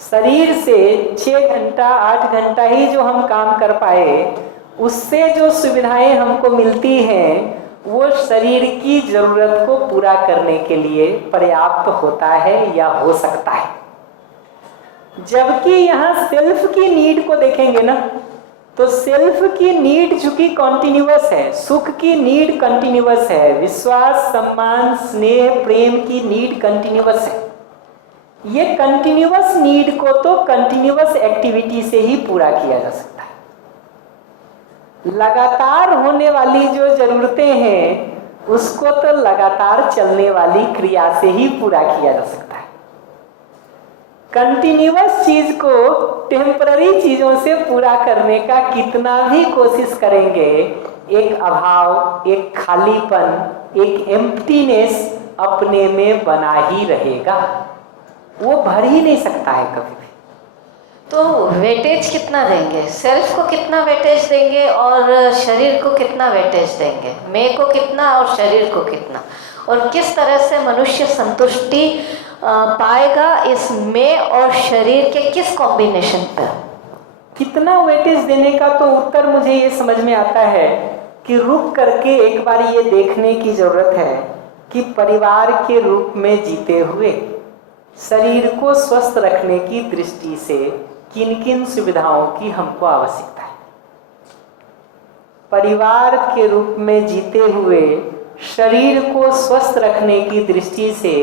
शरीर से 6 घंटा, 8 घंटा ही जो हम काम कर पाए, उससे जो सुविधाएं हमको मिलती हैं वो शरीर की जरूरत को पूरा करने के लिए पर्याप्त होता है या हो सकता है। जबकि यहाँ सेल्फ की नीड को देखेंगे ना, तो सेल्फ की नीड चूंकि कॉन्टिन्यूअस है, सुख की नीड कंटिन्यूअस है, विश्वास, सम्मान, स्नेह, प्रेम की नीड कंटिन्यूअस है। ये कंटिन्यूअस नीड को तो कंटिन्यूअस एक्टिविटी से ही पूरा किया जा सकता है। लगातार होने वाली जो जरूरतें हैं उसको तो लगातार चलने वाली क्रिया से ही पूरा किया जा सकता है। कंटिन्यूअस चीज को टेम्पररी चीजों से पूरा करने का कितना भी कोशिश करेंगे, एक अभाव, एक खालीपन, एक एम्प्टीनेस अपने में बना ही रहेगा, वो भर ही नहीं सकता है कभी भी। तो वेटेज कितना देंगे, सेल्फ को कितना वेटेज देंगे और शरीर को कितना वेटेज देंगे, मैं को कितना और शरीर को कितना, और किस तरह से मनुष्य संतुष्टि पाएगा इस मैं और शरीर के किस कॉम्बिनेशन पर? कितना वेटेज देने का तो उत्तर मुझे ये समझ में आता है कि रुक करके एक बार ये देखने की जरूरत है कि परिवार के रूप में जीते हुए शरीर को स्वस्थ रखने की दृष्टि से किन किन सुविधाओं की हमको आवश्यकता है। परिवार के रूप में जीते हुए शरीर को स्वस्थ रखने की दृष्टि से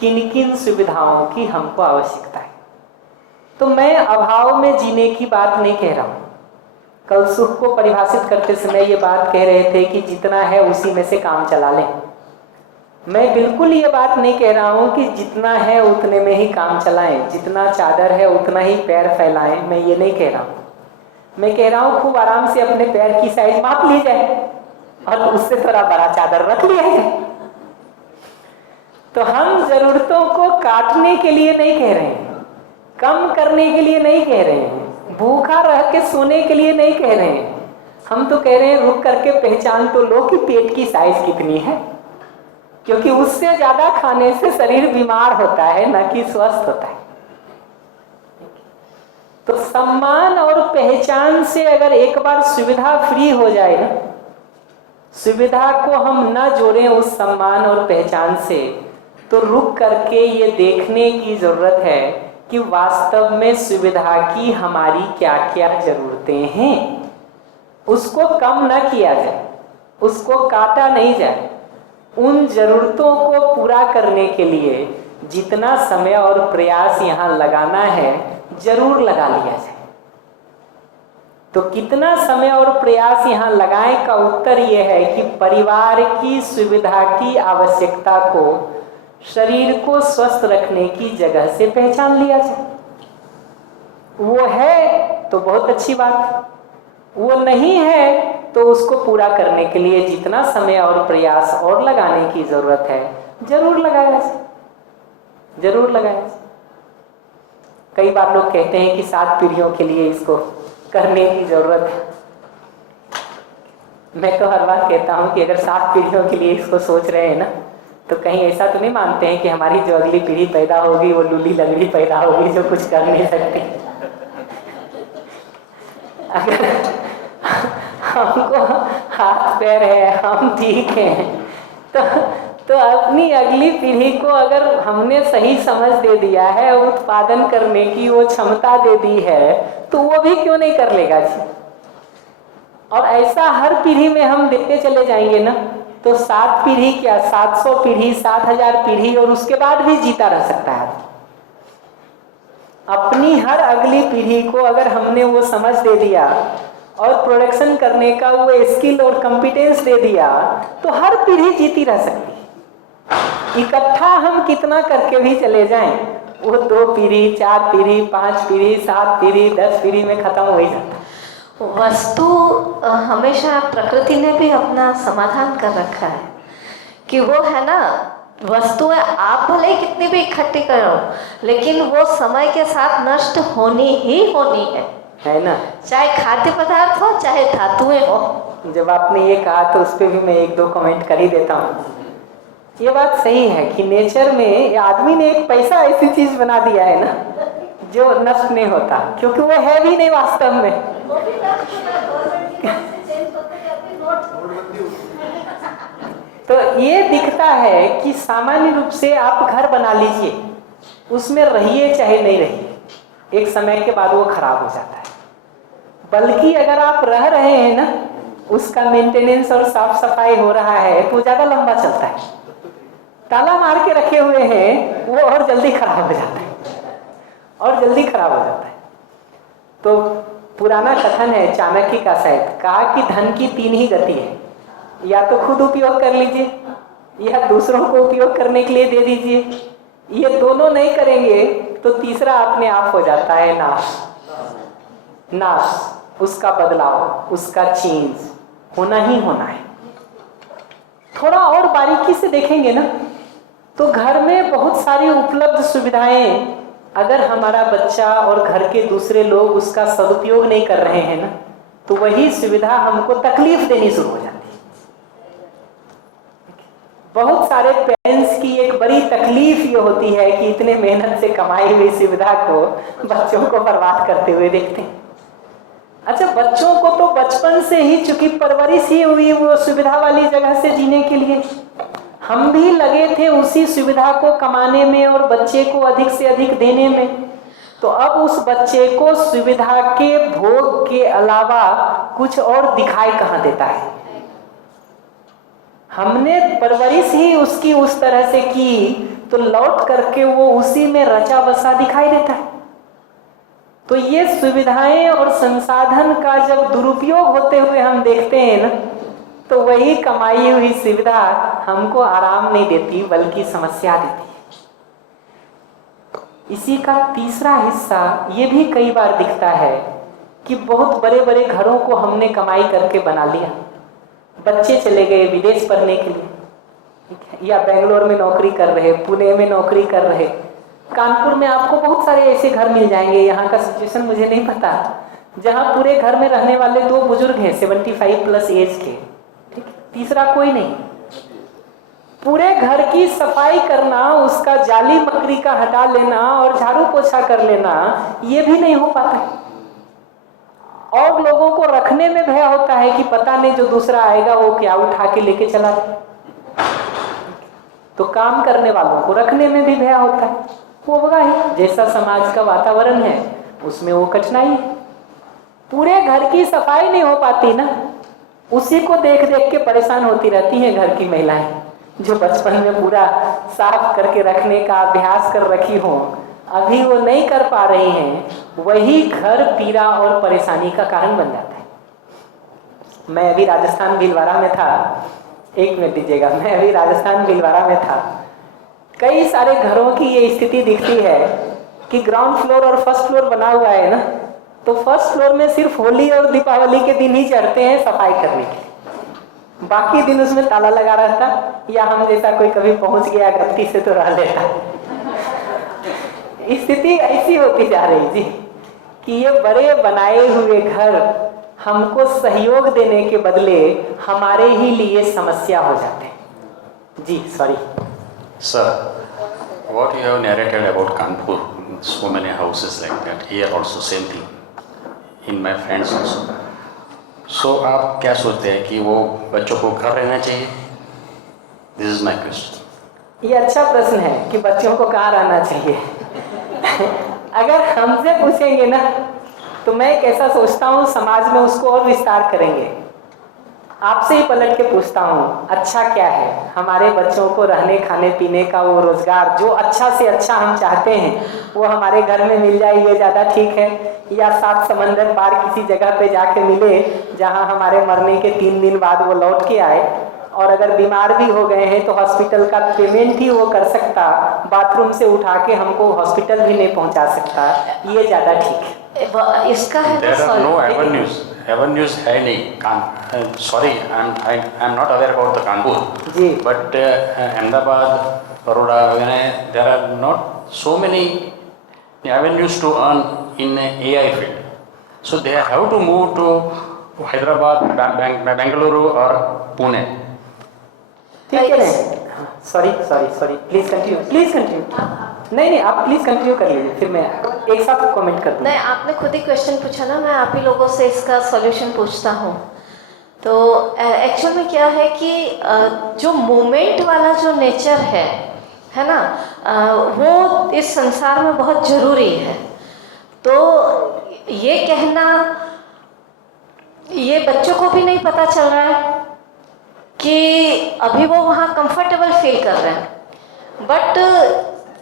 किन किन सुविधाओं की हमको आवश्यकता है। तो मैं अभाव में जीने की बात नहीं कह रहा हूँ। कल सुख को परिभाषित करते समय ये बात कह रहे थे कि जितना है उसी में से काम चला लें। मैं बिल्कुल ये बात नहीं कह रहा हूँ कि जितना है उतने में ही काम चलाएं, जितना चादर है उतना ही पैर फैलाएं, मैं ये नहीं कह रहा हूँ। मैं कह रहा हूँ खूब आराम से अपने पैर की साइज माप ली जाए और उससे थोड़ा बड़ा चादर रख लिया जाए। तो हम जरूरतों को काटने के लिए नहीं कह रहे हैं, कम करने के लिए नहीं कह रहे हैं, भूखा रह के सोने के लिए नहीं कह रहे हैं। हम तो कह रहे हैं रुक करके पहचान तो लो कि पेट की साइज कितनी है, क्योंकि उससे ज्यादा खाने से शरीर बीमार होता है, न कि स्वस्थ होता है। तो सम्मान और पहचान से अगर एक बार सुविधा फ्री हो जाए ना, सुविधा को हम न जोड़ें उस सम्मान और पहचान से, तो रुक करके ये देखने की जरूरत है कि वास्तव में सुविधा की हमारी क्या क्या जरूरतें हैं। उसको कम न किया जाए, उसको काटा नहीं जाए। उन जरूरतों को पूरा करने के लिए जितना समय और प्रयास यहाँ लगाना है जरूर लगा लिया जाए। तो कितना समय और प्रयास यहाँ लगाएं का उत्तर ये है कि परिवार की सुविधा की आवश्यकता को शरीर को स्वस्थ रखने की जगह से पहचान लिया जाए। वो है तो बहुत अच्छी बात, वो नहीं है तो उसको पूरा करने के लिए जितना समय और प्रयास और लगाने की जरूरत है जरूर लगाया जाए, जरूर लगाया जाए। कई बार लोग कहते हैं कि 7 पीढ़ियों के लिए इसको करने की जरूरत है। मैं तो हर बार कहता हूं कि अगर 7 पीढ़ियों के लिए इसको सोच रहे हैं ना, तो कहीं ऐसा तो नहीं मानते हैं कि हमारी जो अगली पीढ़ी पैदा होगी वो लूली लगड़ी पैदा होगी जो कुछ कर नहीं सकती। अगर हमको हाथ पैर है, हम ठीक हैं, तो अपनी अगली पीढ़ी को अगर हमने सही समझ दे दिया है, उत्पादन करने की वो क्षमता दे दी है, तो वो भी क्यों नहीं कर लेगा जी। और ऐसा हर पीढ़ी में हम देते चले जाएंगे ना, तो 7 पीढ़ी क्या 700 पीढ़ी, 7000 पीढ़ी, और उसके बाद भी जीता रह सकता है। अपनी हर अगली पीढ़ी को अगर हमने वो समझ दे दिया और प्रोडक्शन करने का वो स्किल और कॉम्पिटेंस दे दिया, तो हर पीढ़ी जीती रह सकती है। इकट्ठा हम कितना करके भी चले जाएं, वो 2 पीढ़ी, 4 पीढ़ी, 5 पीढ़ी, 7 पीढ़ी, 10 पीढ़ी में खत्म हो ही जाता है। वस्तु हमेशा प्रकृति ने भी अपना समाधान कर रखा है कि वो है ना, वस्तुएं आप भले ही कितनी भी इकट्ठी करो, लेकिन वो समय के साथ नष्ट होनी ही होनी है ना। चाहे खाद्य पदार्थ हो चाहे धातुएं हो। जब आपने ये कहा तो उस पर भी मैं 1-2 कमेंट कर ही देता हूँ। ये बात सही है कि नेचर में आदमी ने एक पैसा ऐसी चीज बना दिया है ना जो नष्ट नहीं होता, क्योंकि वो है भी नहीं वास्तव में। तो ये दिखता है कि सामान्य रूप से आप घर बना लीजिए, उसमें रहिए चाहे नहीं रहिए, एक समय के बाद वो खराब हो जाता है। बल्कि अगर आप रह रहे हैं ना, उसका मेंटेनेंस और साफ सफाई हो रहा है, तो ज्यादा लंबा चलता है। ताला मार के रखे हुए हैं वो और जल्दी खराब हो जाता है, और जल्दी खराब हो जाता है। तो पुराना कथन है चाणक्य का शायद, कहा कि धन की 3 ही गति है, या तो खुद उपयोग कर लीजिए या दूसरों को उपयोग करने के लिए दे दीजिए। ये दोनों नहीं करेंगे तो तीसरा अपने आप हो जाता है नाश, उसका बदलाव, उसका चेंज, होना ही होना है। थोड़ा और बारीकी से देखेंगे ना तो घर में बहुत सारी उपलब्ध सुविधाएं अगर हमारा बच्चा और घर के दूसरे लोग उसका सदुपयोग नहीं कर रहे हैं ना तो वही सुविधा हमको तकलीफ देनी शुरू हो जाती है। बहुत सारे पेरेंट्स की एक बड़ी तकलीफ ये होती है कि इतने मेहनत से कमाई हुई सुविधा को बच्चों को बर्बाद करते हुए देखते हैं। अच्छा, बच्चों को तो बचपन से ही चूंकि परवरिश ही हुई वो सुविधा वाली जगह से जीने के लिए, हम भी लगे थे उसी सुविधा को कमाने में और बच्चे को अधिक से अधिक देने में। तो अब उस बच्चे को सुविधा के भोग के अलावा कुछ और दिखाई कहाँ देता है। हमने परवरिश ही उसकी उस तरह से की तो लौट करके वो उसी में रचा बसा दिखाई देता है। तो ये सुविधाएं और संसाधन का जब दुरुपयोग होते हुए हम देखते हैं ना तो वही कमाई हुई सुविधा हमको आराम नहीं देती बल्कि समस्या देती है। इसी का तीसरा हिस्सा ये भी कई बार दिखता है कि बहुत बड़े बड़े घरों को हमने कमाई करके बना लिया, बच्चे चले गए विदेश पढ़ने के लिए, या बेंगलोर में नौकरी कर रहे, पुणे में नौकरी कर रहे, कानपुर में आपको बहुत सारे ऐसे घर मिल जाएंगे, यहाँ का सिचुएशन मुझे नहीं पता, जहाँ पूरे घर में रहने वाले 2 बुजुर्ग हैं 75 प्लस एज के, ठीक, तीसरा कोई नहीं। पूरे घर की सफाई करना, उसका जाली मकड़ी का हटा लेना और झाड़ू पोछा कर लेना ये भी नहीं हो पाता। और लोगों को रखने में भय होता है कि पता नहीं जो दूसरा आएगा वो क्या उठा के लेके चला जाए। तो काम करने वालों को रखने में भी भय होता है, वो होगा ही, जैसा समाज का वातावरण है उसमें वो कठिनाई है। पूरे घर की सफाई नहीं हो पाती ना, उसी को देख देख के परेशान होती रहती हैं घर की महिलाएं, जो बचपन में पूरा साफ करके रखने का अभ्यास कर रखी हो, अभी वो नहीं कर पा रही हैं, वही घर पीड़ा और परेशानी का कारण बन जाता है। मैं अभी राजस्थान भीलवाड़ा में था, 1 मिनट दीजिएगा, मैं अभी राजस्थान भीलवाड़ा में था। कई सारे घरों की ये स्थिति दिखती है कि ग्राउंड फ्लोर और फर्स्ट फ्लोर बना हुआ है ना, तो फर्स्ट फ्लोर में सिर्फ होली और दीपावली के दिन ही चढ़ते हैं सफाई करने के, बाकी दिन उसमें ताला लगा रहता, या हम जैसा कोई कभी पहुंच गया गलती से तो रह लेता। स्थिति ऐसी होती जा रही जी कि ये बड़े बनाए हुए घर हमको सहयोग देने के बदले हमारे ही लिए समस्या हो जाते हैं। जी sorry Sir, what you have narrated about Kanpur, so many houses like that, here also same thing, in my friends also. So आप क्या सोचते हैं कि वो बच्चों को घर रहना चाहिए? This is my question. ये अच्छा प्रश्न है कि बच्चों को कहाँ रहना चाहिए। अगर हमसे पूछेंगे ना तो मैं कैसा सोचता हूँ समाज में उसको और विस्तार करेंगे। आपसे ही पलट के पूछता हूँ अच्छा क्या है, हमारे बच्चों को रहने खाने पीने का वो रोजगार जो अच्छा से अच्छा हम चाहते हैं वो हमारे घर में मिल जाए, ये ज़्यादा ठीक है, या 7 समंदर पार किसी जगह पे जाके मिले जहाँ हमारे मरने के 3 दिन बाद वो लौट के आए, और अगर बीमार भी हो गए हैं तो हॉस्पिटल का पेमेंट ही वो कर सकता, बाथरूम से उठा के हमको हॉस्पिटल भी नहीं पहुँचा सकता, ये ज़्यादा ठीक है। इसका है There are no avenues है नहीं। Sorry, I'm not aware about the Kanpur. Ji. But Ahmedabad, Baroda, there are not so many avenues to earn in AI field. So they have to move to Hyderabad, Bangalore or Pune. ठीक है, sorry please continue. नहीं आप please continue कर लीजिए, फिर मैं एक साथ कमेंट कर दूँ। नहीं, आपने खुद ही क्वेश्चन पूछा ना, मैं आप ही लोगों से इसका सॉल्यूशन पूछता हूँ। तो एक्चुअल में क्या है कि जो मोमेंट वाला जो नेचर है ना, वो इस संसार में बहुत ज़रूरी है। तो ये कहना, ये बच्चों को भी नहीं पता चल रहा है कि अभी वो वहाँ कंफर्टेबल फील कर रहे हैं, but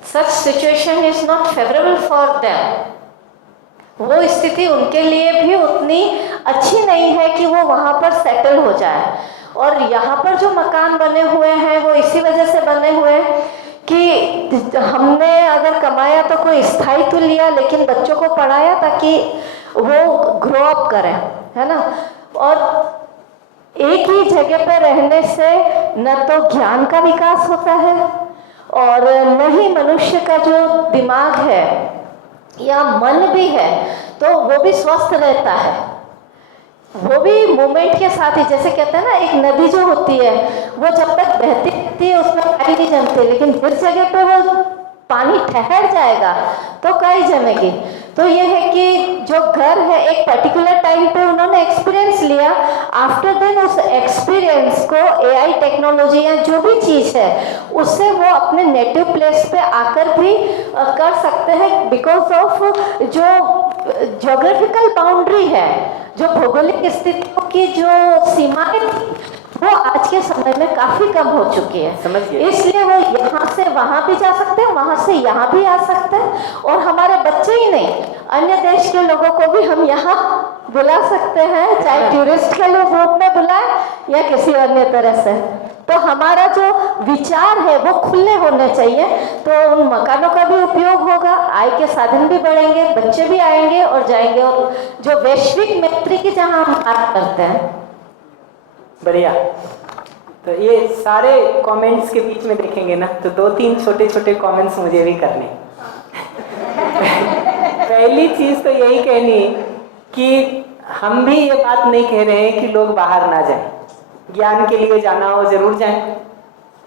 such situation is not favourable for them. वो स्थिति उनके लिए भी उतनी अच्छी नहीं है कि वो वहाँ पर सेटल हो जाए। और यहाँ पर जो मकान बने हुए हैं वो इसी वजह से बने हुए हैं कि हमने अगर कमाया तो कोई स्थायी तो लिया, लेकिन बच्चों को पढ़ाया ताकि वो ग्रो अप करें, है ना। और एक ही जगह पर रहने से न तो ज्ञान का विकास होता है और न ही मनुष्य का जो दिमाग है या मन भी है तो वो भी स्वस्थ रहता है। वो भी मूवमेंट के साथ ही, जैसे कहते हैं ना, एक नदी जो होती है वो जब तक बहती रहती है उसमें काई नहीं जमती, लेकिन जिस जगह पे वो पानी ठहर जाएगा तो काई जमेगी। तो ये है कि जो घर है एक पर्टिकुलर टाइम पे उन्होंने एक्सपीरियंस लिया, आफ्टर देन उस एक्सपीरियंस को एआई टेक्नोलॉजी या जो भी चीज़ है उससे वो अपने नेटिव प्लेस पे आकर भी कर सकते हैं, बिकॉज ऑफ जो ज्योग्राफिकल बाउंड्री है, जो भौगोलिक स्थितियों की जो सीमाएं थी वो आज के समय में काफी कम हो चुकी है। समझिए। इसलिए वो यहाँ से वहां भी जा सकते हैं, वहां से यहाँ भी आ सकते हैं, और हमारे बच्चे ही नहीं अन्य देश के लोगों को भी हम यहाँ बुला सकते हैं, चाहे टूरिस्ट के रूप में बुलाए या किसी अन्य तरह से। तो हमारा जो विचार है वो खुले होने चाहिए, तो उन मकानों का भी उपयोग होगा, आय के साधन भी बढ़ेंगे, बच्चे भी आएंगे और जाएंगे, और जो वैश्विक मैत्री की जहाँ हम बात करते हैं। बढ़िया। तो ये सारे कमेंट्स के बीच में देखेंगे ना तो 2-3 छोटे-छोटे कमेंट्स मुझे भी करने। पहली चीज तो यही कहनी कि हम भी ये बात नहीं कह रहे हैं कि लोग बाहर ना जाएं, ज्ञान के लिए जाना हो जरूर जाएं,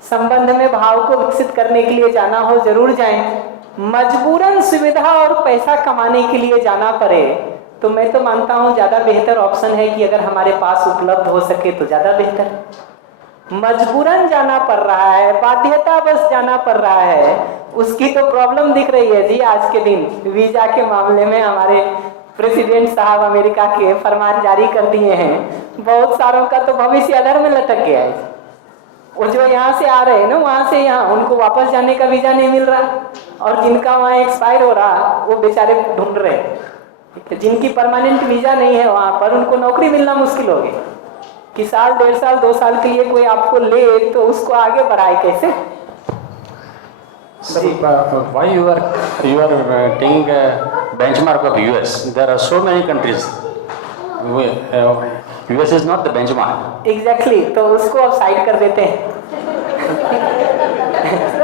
संबंध में भाव को विकसित करने के लिए जाना हो जरूर जाएं, मजबूरन सुविधा और पैसा कमाने के लिए जाना पड़े तो मैं तो मानता हूँ ज़्यादा बेहतर ऑप्शन है कि अगर हमारे पास उपलब्ध हो सके तो ज़्यादा बेहतर। मजबूरन जाना पड़ रहा है, बाध्यता बस जाना पड़ रहा है, उसकी तो प्रॉब्लम दिख रही है जी आज के दिन। वीज़ा के मामले में हमारे प्रेसिडेंट साहब अमेरिका के फरमान जारी कर दिए हैं, बहुत सारों का तो भविष्य अधर में लटक गया है। और जो यहाँ से आ रहे हैं ना, वहाँ से यहाँ उनको वापस जाने का वीज़ा नहीं मिल रहा, और जिनका वहाँ एक्सपायर हो रहा वो बेचारे ढूंढ रहे हैं। जिनकी परमानेंट वीजा नहीं है वहां पर उनको नौकरी मिलना मुश्किल हो गई कि साल 1.5 साल 2 साल के लिए कोई आपको ले तो उसको आगे बढ़ाए कैसे। Why you are taking a benchmark of US? There are so many countries. US is not the benchmark. Exactly तो उसको अब साइड कर देते हैं।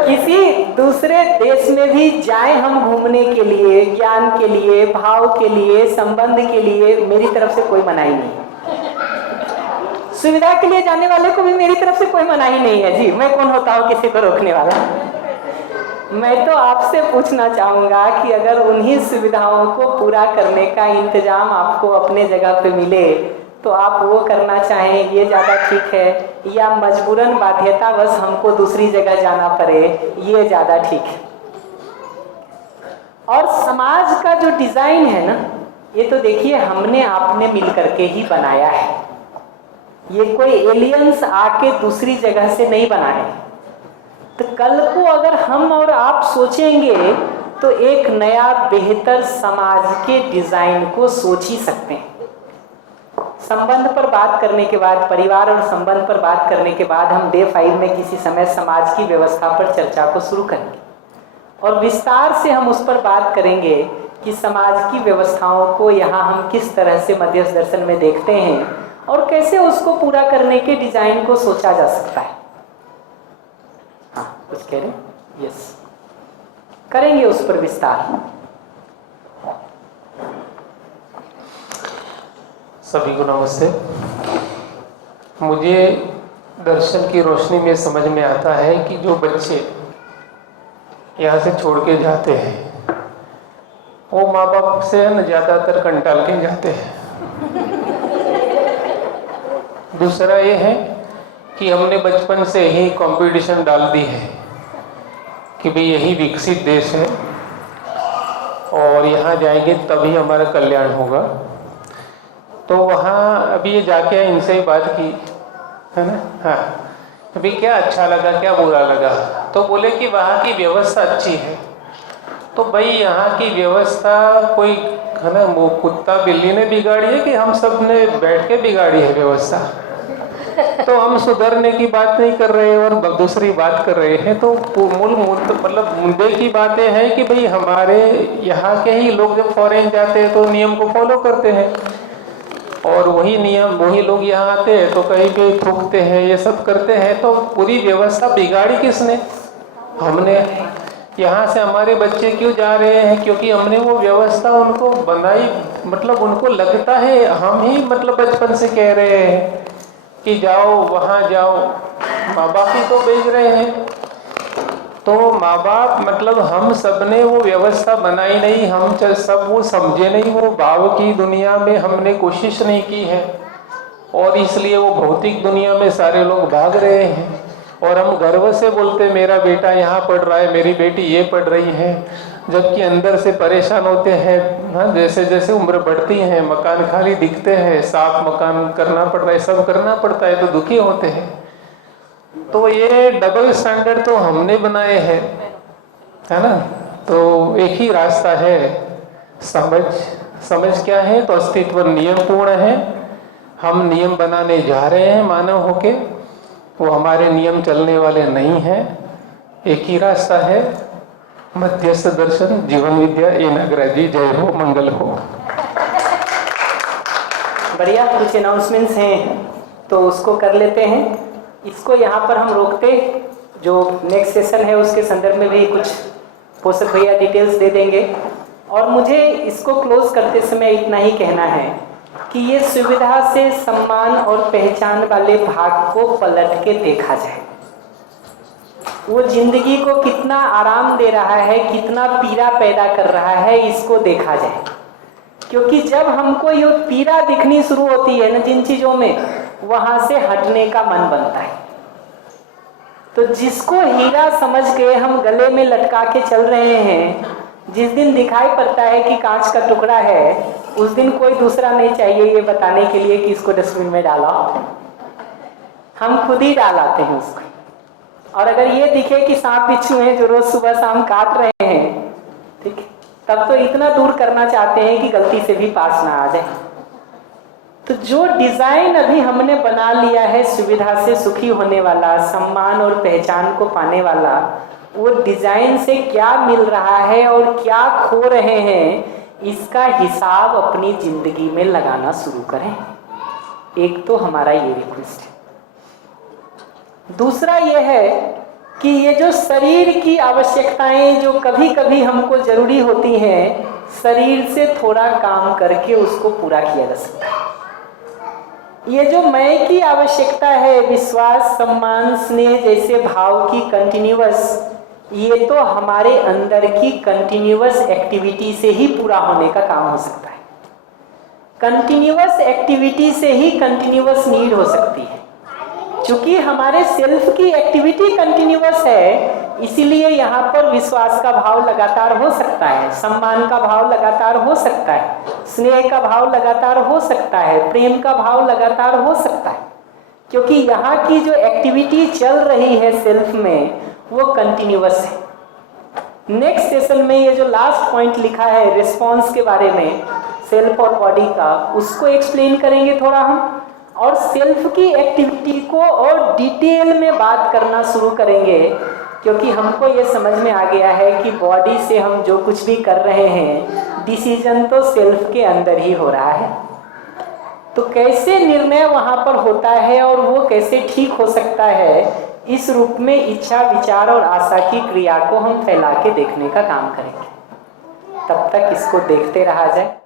किसी दूसरे देश में भी जाए हम घूमने के लिए, ज्ञान के लिए, भाव के लिए, संबंध के लिए, मेरी तरफ से कोई मनाही नहीं। सुविधा के लिए जाने वाले को भी मेरी तरफ से कोई मनाही नहीं है जी। मैं कौन होता हूँ किसी को रोकने वाला। मैं तो आपसे पूछना चाहूंगा कि अगर उन्हीं सुविधाओं को पूरा करने का इंतजाम आपको अपने जगह पे मिले तो आप वो करना चाहें, ये ज़्यादा ठीक है, या मजबूरन बाध्यता बस हमको दूसरी जगह जाना पड़े, ये ज़्यादा ठीक है। और समाज का जो डिज़ाइन है ना, ये तो देखिए हमने आपने मिल करके ही बनाया है। ये कोई एलियंस आके दूसरी जगह से नहीं बनाए। तो कल को अगर हम और आप सोचेंगे तो एक नया बेहतर समाज के डिज़ाइन को सोच ही सकते हैं। संबंध पर बात करने के बाद, परिवार और संबंध पर बात करने के बाद हम डे 5 में किसी समय समाज की व्यवस्था पर चर्चा को शुरू करेंगे और विस्तार से हम उस पर बात करेंगे कि समाज की व्यवस्थाओं को यहाँ हम किस तरह से मध्यस्थ दर्शन में देखते हैं और कैसे उसको पूरा करने के डिजाइन को सोचा जा सकता है। हाँ, कुछ कह रहे? यस, करेंगे उस पर विस्तार। सभी को नमस्ते। मुझे दर्शन की रोशनी में समझ में आता है कि जो बच्चे यहाँ से छोड़ के जाते हैं वो माँ बाप से न ज़्यादातर कंटाल के जाते हैं। दूसरा ये है कि हमने बचपन से ही कंपटीशन डाल दी है कि भाई यही विकसित देश है और यहाँ जाएंगे तभी हमारा कल्याण होगा। तो वहाँ अभी ये जाके इनसे ही बात की है ना। हाँ, अभी क्या अच्छा लगा क्या बुरा लगा, तो बोले कि वहाँ की व्यवस्था अच्छी है। तो भाई यहाँ की व्यवस्था कोई है ना वो कुत्ता बिल्ली ने बिगाड़ी है कि हम सब ने बैठ के बिगाड़ी है व्यवस्था। तो हम सुधरने की बात नहीं कर रहे और दूसरी बात कर रहे हैं। तो मतलब मुद्दे की बातें हैं कि भाई हमारे यहाँ के ही लोग जब फॉरेन जाते हैं तो नियम को फॉलो करते हैं और वही नियम वही लोग यहाँ आते हैं तो कहीं पे थूकते हैं, ये सब करते हैं, तो पूरी व्यवस्था बिगाड़ी किसने? हमने। यहाँ से हमारे बच्चे क्यों जा रहे हैं? क्योंकि हमने वो व्यवस्था उनको बनाई, मतलब उनको लगता है हम ही मतलब बचपन से कह रहे हैं कि जाओ वहाँ जाओ, माँ बाप ही तो भेज रहे हैं। तो माँ बाप मतलब हम सब ने वो व्यवस्था बनाई नहीं, हम सब वो समझे नहीं, वो भाव की दुनिया में हमने कोशिश नहीं की है, और इसलिए वो भौतिक दुनिया में सारे लोग भाग रहे हैं। और हम गर्व से बोलते मेरा बेटा यहाँ पढ़ रहा है, मेरी बेटी ये पढ़ रही है, जबकि अंदर से परेशान होते हैं। हाँ, जैसे जैसे उम्र बढ़ती है, मकान खाली दिखते हैं, साफ मकान करना पड़ रहा है, सब करना पड़ता है, तो दुखी होते हैं। तो ये डबल स्टैंडर्ड तो हमने बनाए हैं, है ना। तो एक ही रास्ता है, समझ क्या है? तो अस्तित्व नियम पूर्ण है। हम नियम बनाने जा रहे हैं मानव होके, वो हमारे नियम चलने वाले नहीं हैं। एक ही रास्ता है, मध्यस्थ दर्शन जीवन विद्या। ए नागराज जी, जय हो, मंगल हो। बढ़िया, कुछ अनाउंसमेंट्स हैं तो उसको कर लेते हैं। इसको यहाँ पर हम रोकते, जो नेक्स्ट सेशन है उसके संदर्भ में भी कुछ पोषक भैया डिटेल्स दे देंगे। और मुझे इसको क्लोज करते समय इतना ही कहना है कि ये सुविधा से सम्मान और पहचान वाले भाग को पलट के देखा जाए। वो जिंदगी को कितना आराम दे रहा है, कितना पीड़ा पैदा कर रहा है, इसको देखा जाए। क्योंकि जब हमको ये पीड़ा दिखनी शुरू होती है ना जिन चीजों में, वहां से हटने का मन बनता है। तो जिसको हीरा समझ के हम गले में लटका के चल रहे हैं, जिस दिन दिखाई पड़ता है कि कांच का टुकड़ा है, उस दिन कोई दूसरा नहीं चाहिए ये बताने के लिए कि इसको डस्टबिन में डाला, हम खुद ही डाल आते हैं उसको। और अगर ये दिखे कि सांप बिच्छू हैं जो रोज सुबह शाम काट रहे हैं, ठीक है, तब तो इतना दूर करना चाहते हैं कि गलती से भी पास ना आ जाए। तो जो डिजाइन अभी हमने बना लिया है सुविधा से सुखी होने वाला, सम्मान और पहचान को पाने वाला, वो डिजाइन से क्या मिल रहा है और क्या खो रहे हैं, इसका हिसाब अपनी जिंदगी में लगाना शुरू करें। एक तो हमारा ये रिक्वेस्ट है। दूसरा ये है कि ये जो शरीर की आवश्यकताएं जो कभी कभी हमको जरूरी होती हैं, शरीर से थोड़ा काम करके उसको पूरा किया जा सकता है। ये जो मैं की आवश्यकता है, विश्वास, सम्मान, स्नेह जैसे भाव की कंटिन्यूअस, ये तो हमारे अंदर की कंटिन्यूअस एक्टिविटी से ही पूरा होने का काम हो सकता है। कंटिन्यूअस एक्टिविटी से ही कंटिन्यूअस नीड हो सकती है। क्योंकि हमारे सेल्फ की एक्टिविटी कंटिन्यूअस है, इसीलिए यहाँ पर विश्वास का भाव लगातार हो सकता है, सम्मान का भाव लगातार हो सकता है, स्नेह का भाव लगातार हो सकता है, प्रेम का भाव लगातार हो सकता है। क्योंकि यहाँ की जो एक्टिविटी चल रही है सेल्फ में, वो कंटिन्यूअस है। नेक्स्ट सेशन में ये जो लास्ट पॉइंट लिखा है रिस्पॉन्स के बारे में, सेल्फ और बॉडी का, उसको एक्सप्लेन करेंगे थोड़ा हम, और सेल्फ की एक्टिविटी को और डिटेल में बात करना शुरू करेंगे। क्योंकि हमको ये समझ में आ गया है कि बॉडी से हम जो कुछ भी कर रहे हैं, डिसीजन तो सेल्फ के अंदर ही हो रहा है। तो कैसे निर्णय वहाँ पर होता है और वो कैसे ठीक हो सकता है, इस रूप में इच्छा, विचार और आशा की क्रिया को हम फैला के देखने का काम करेंगे। तब तक इसको देखते रहा जाए।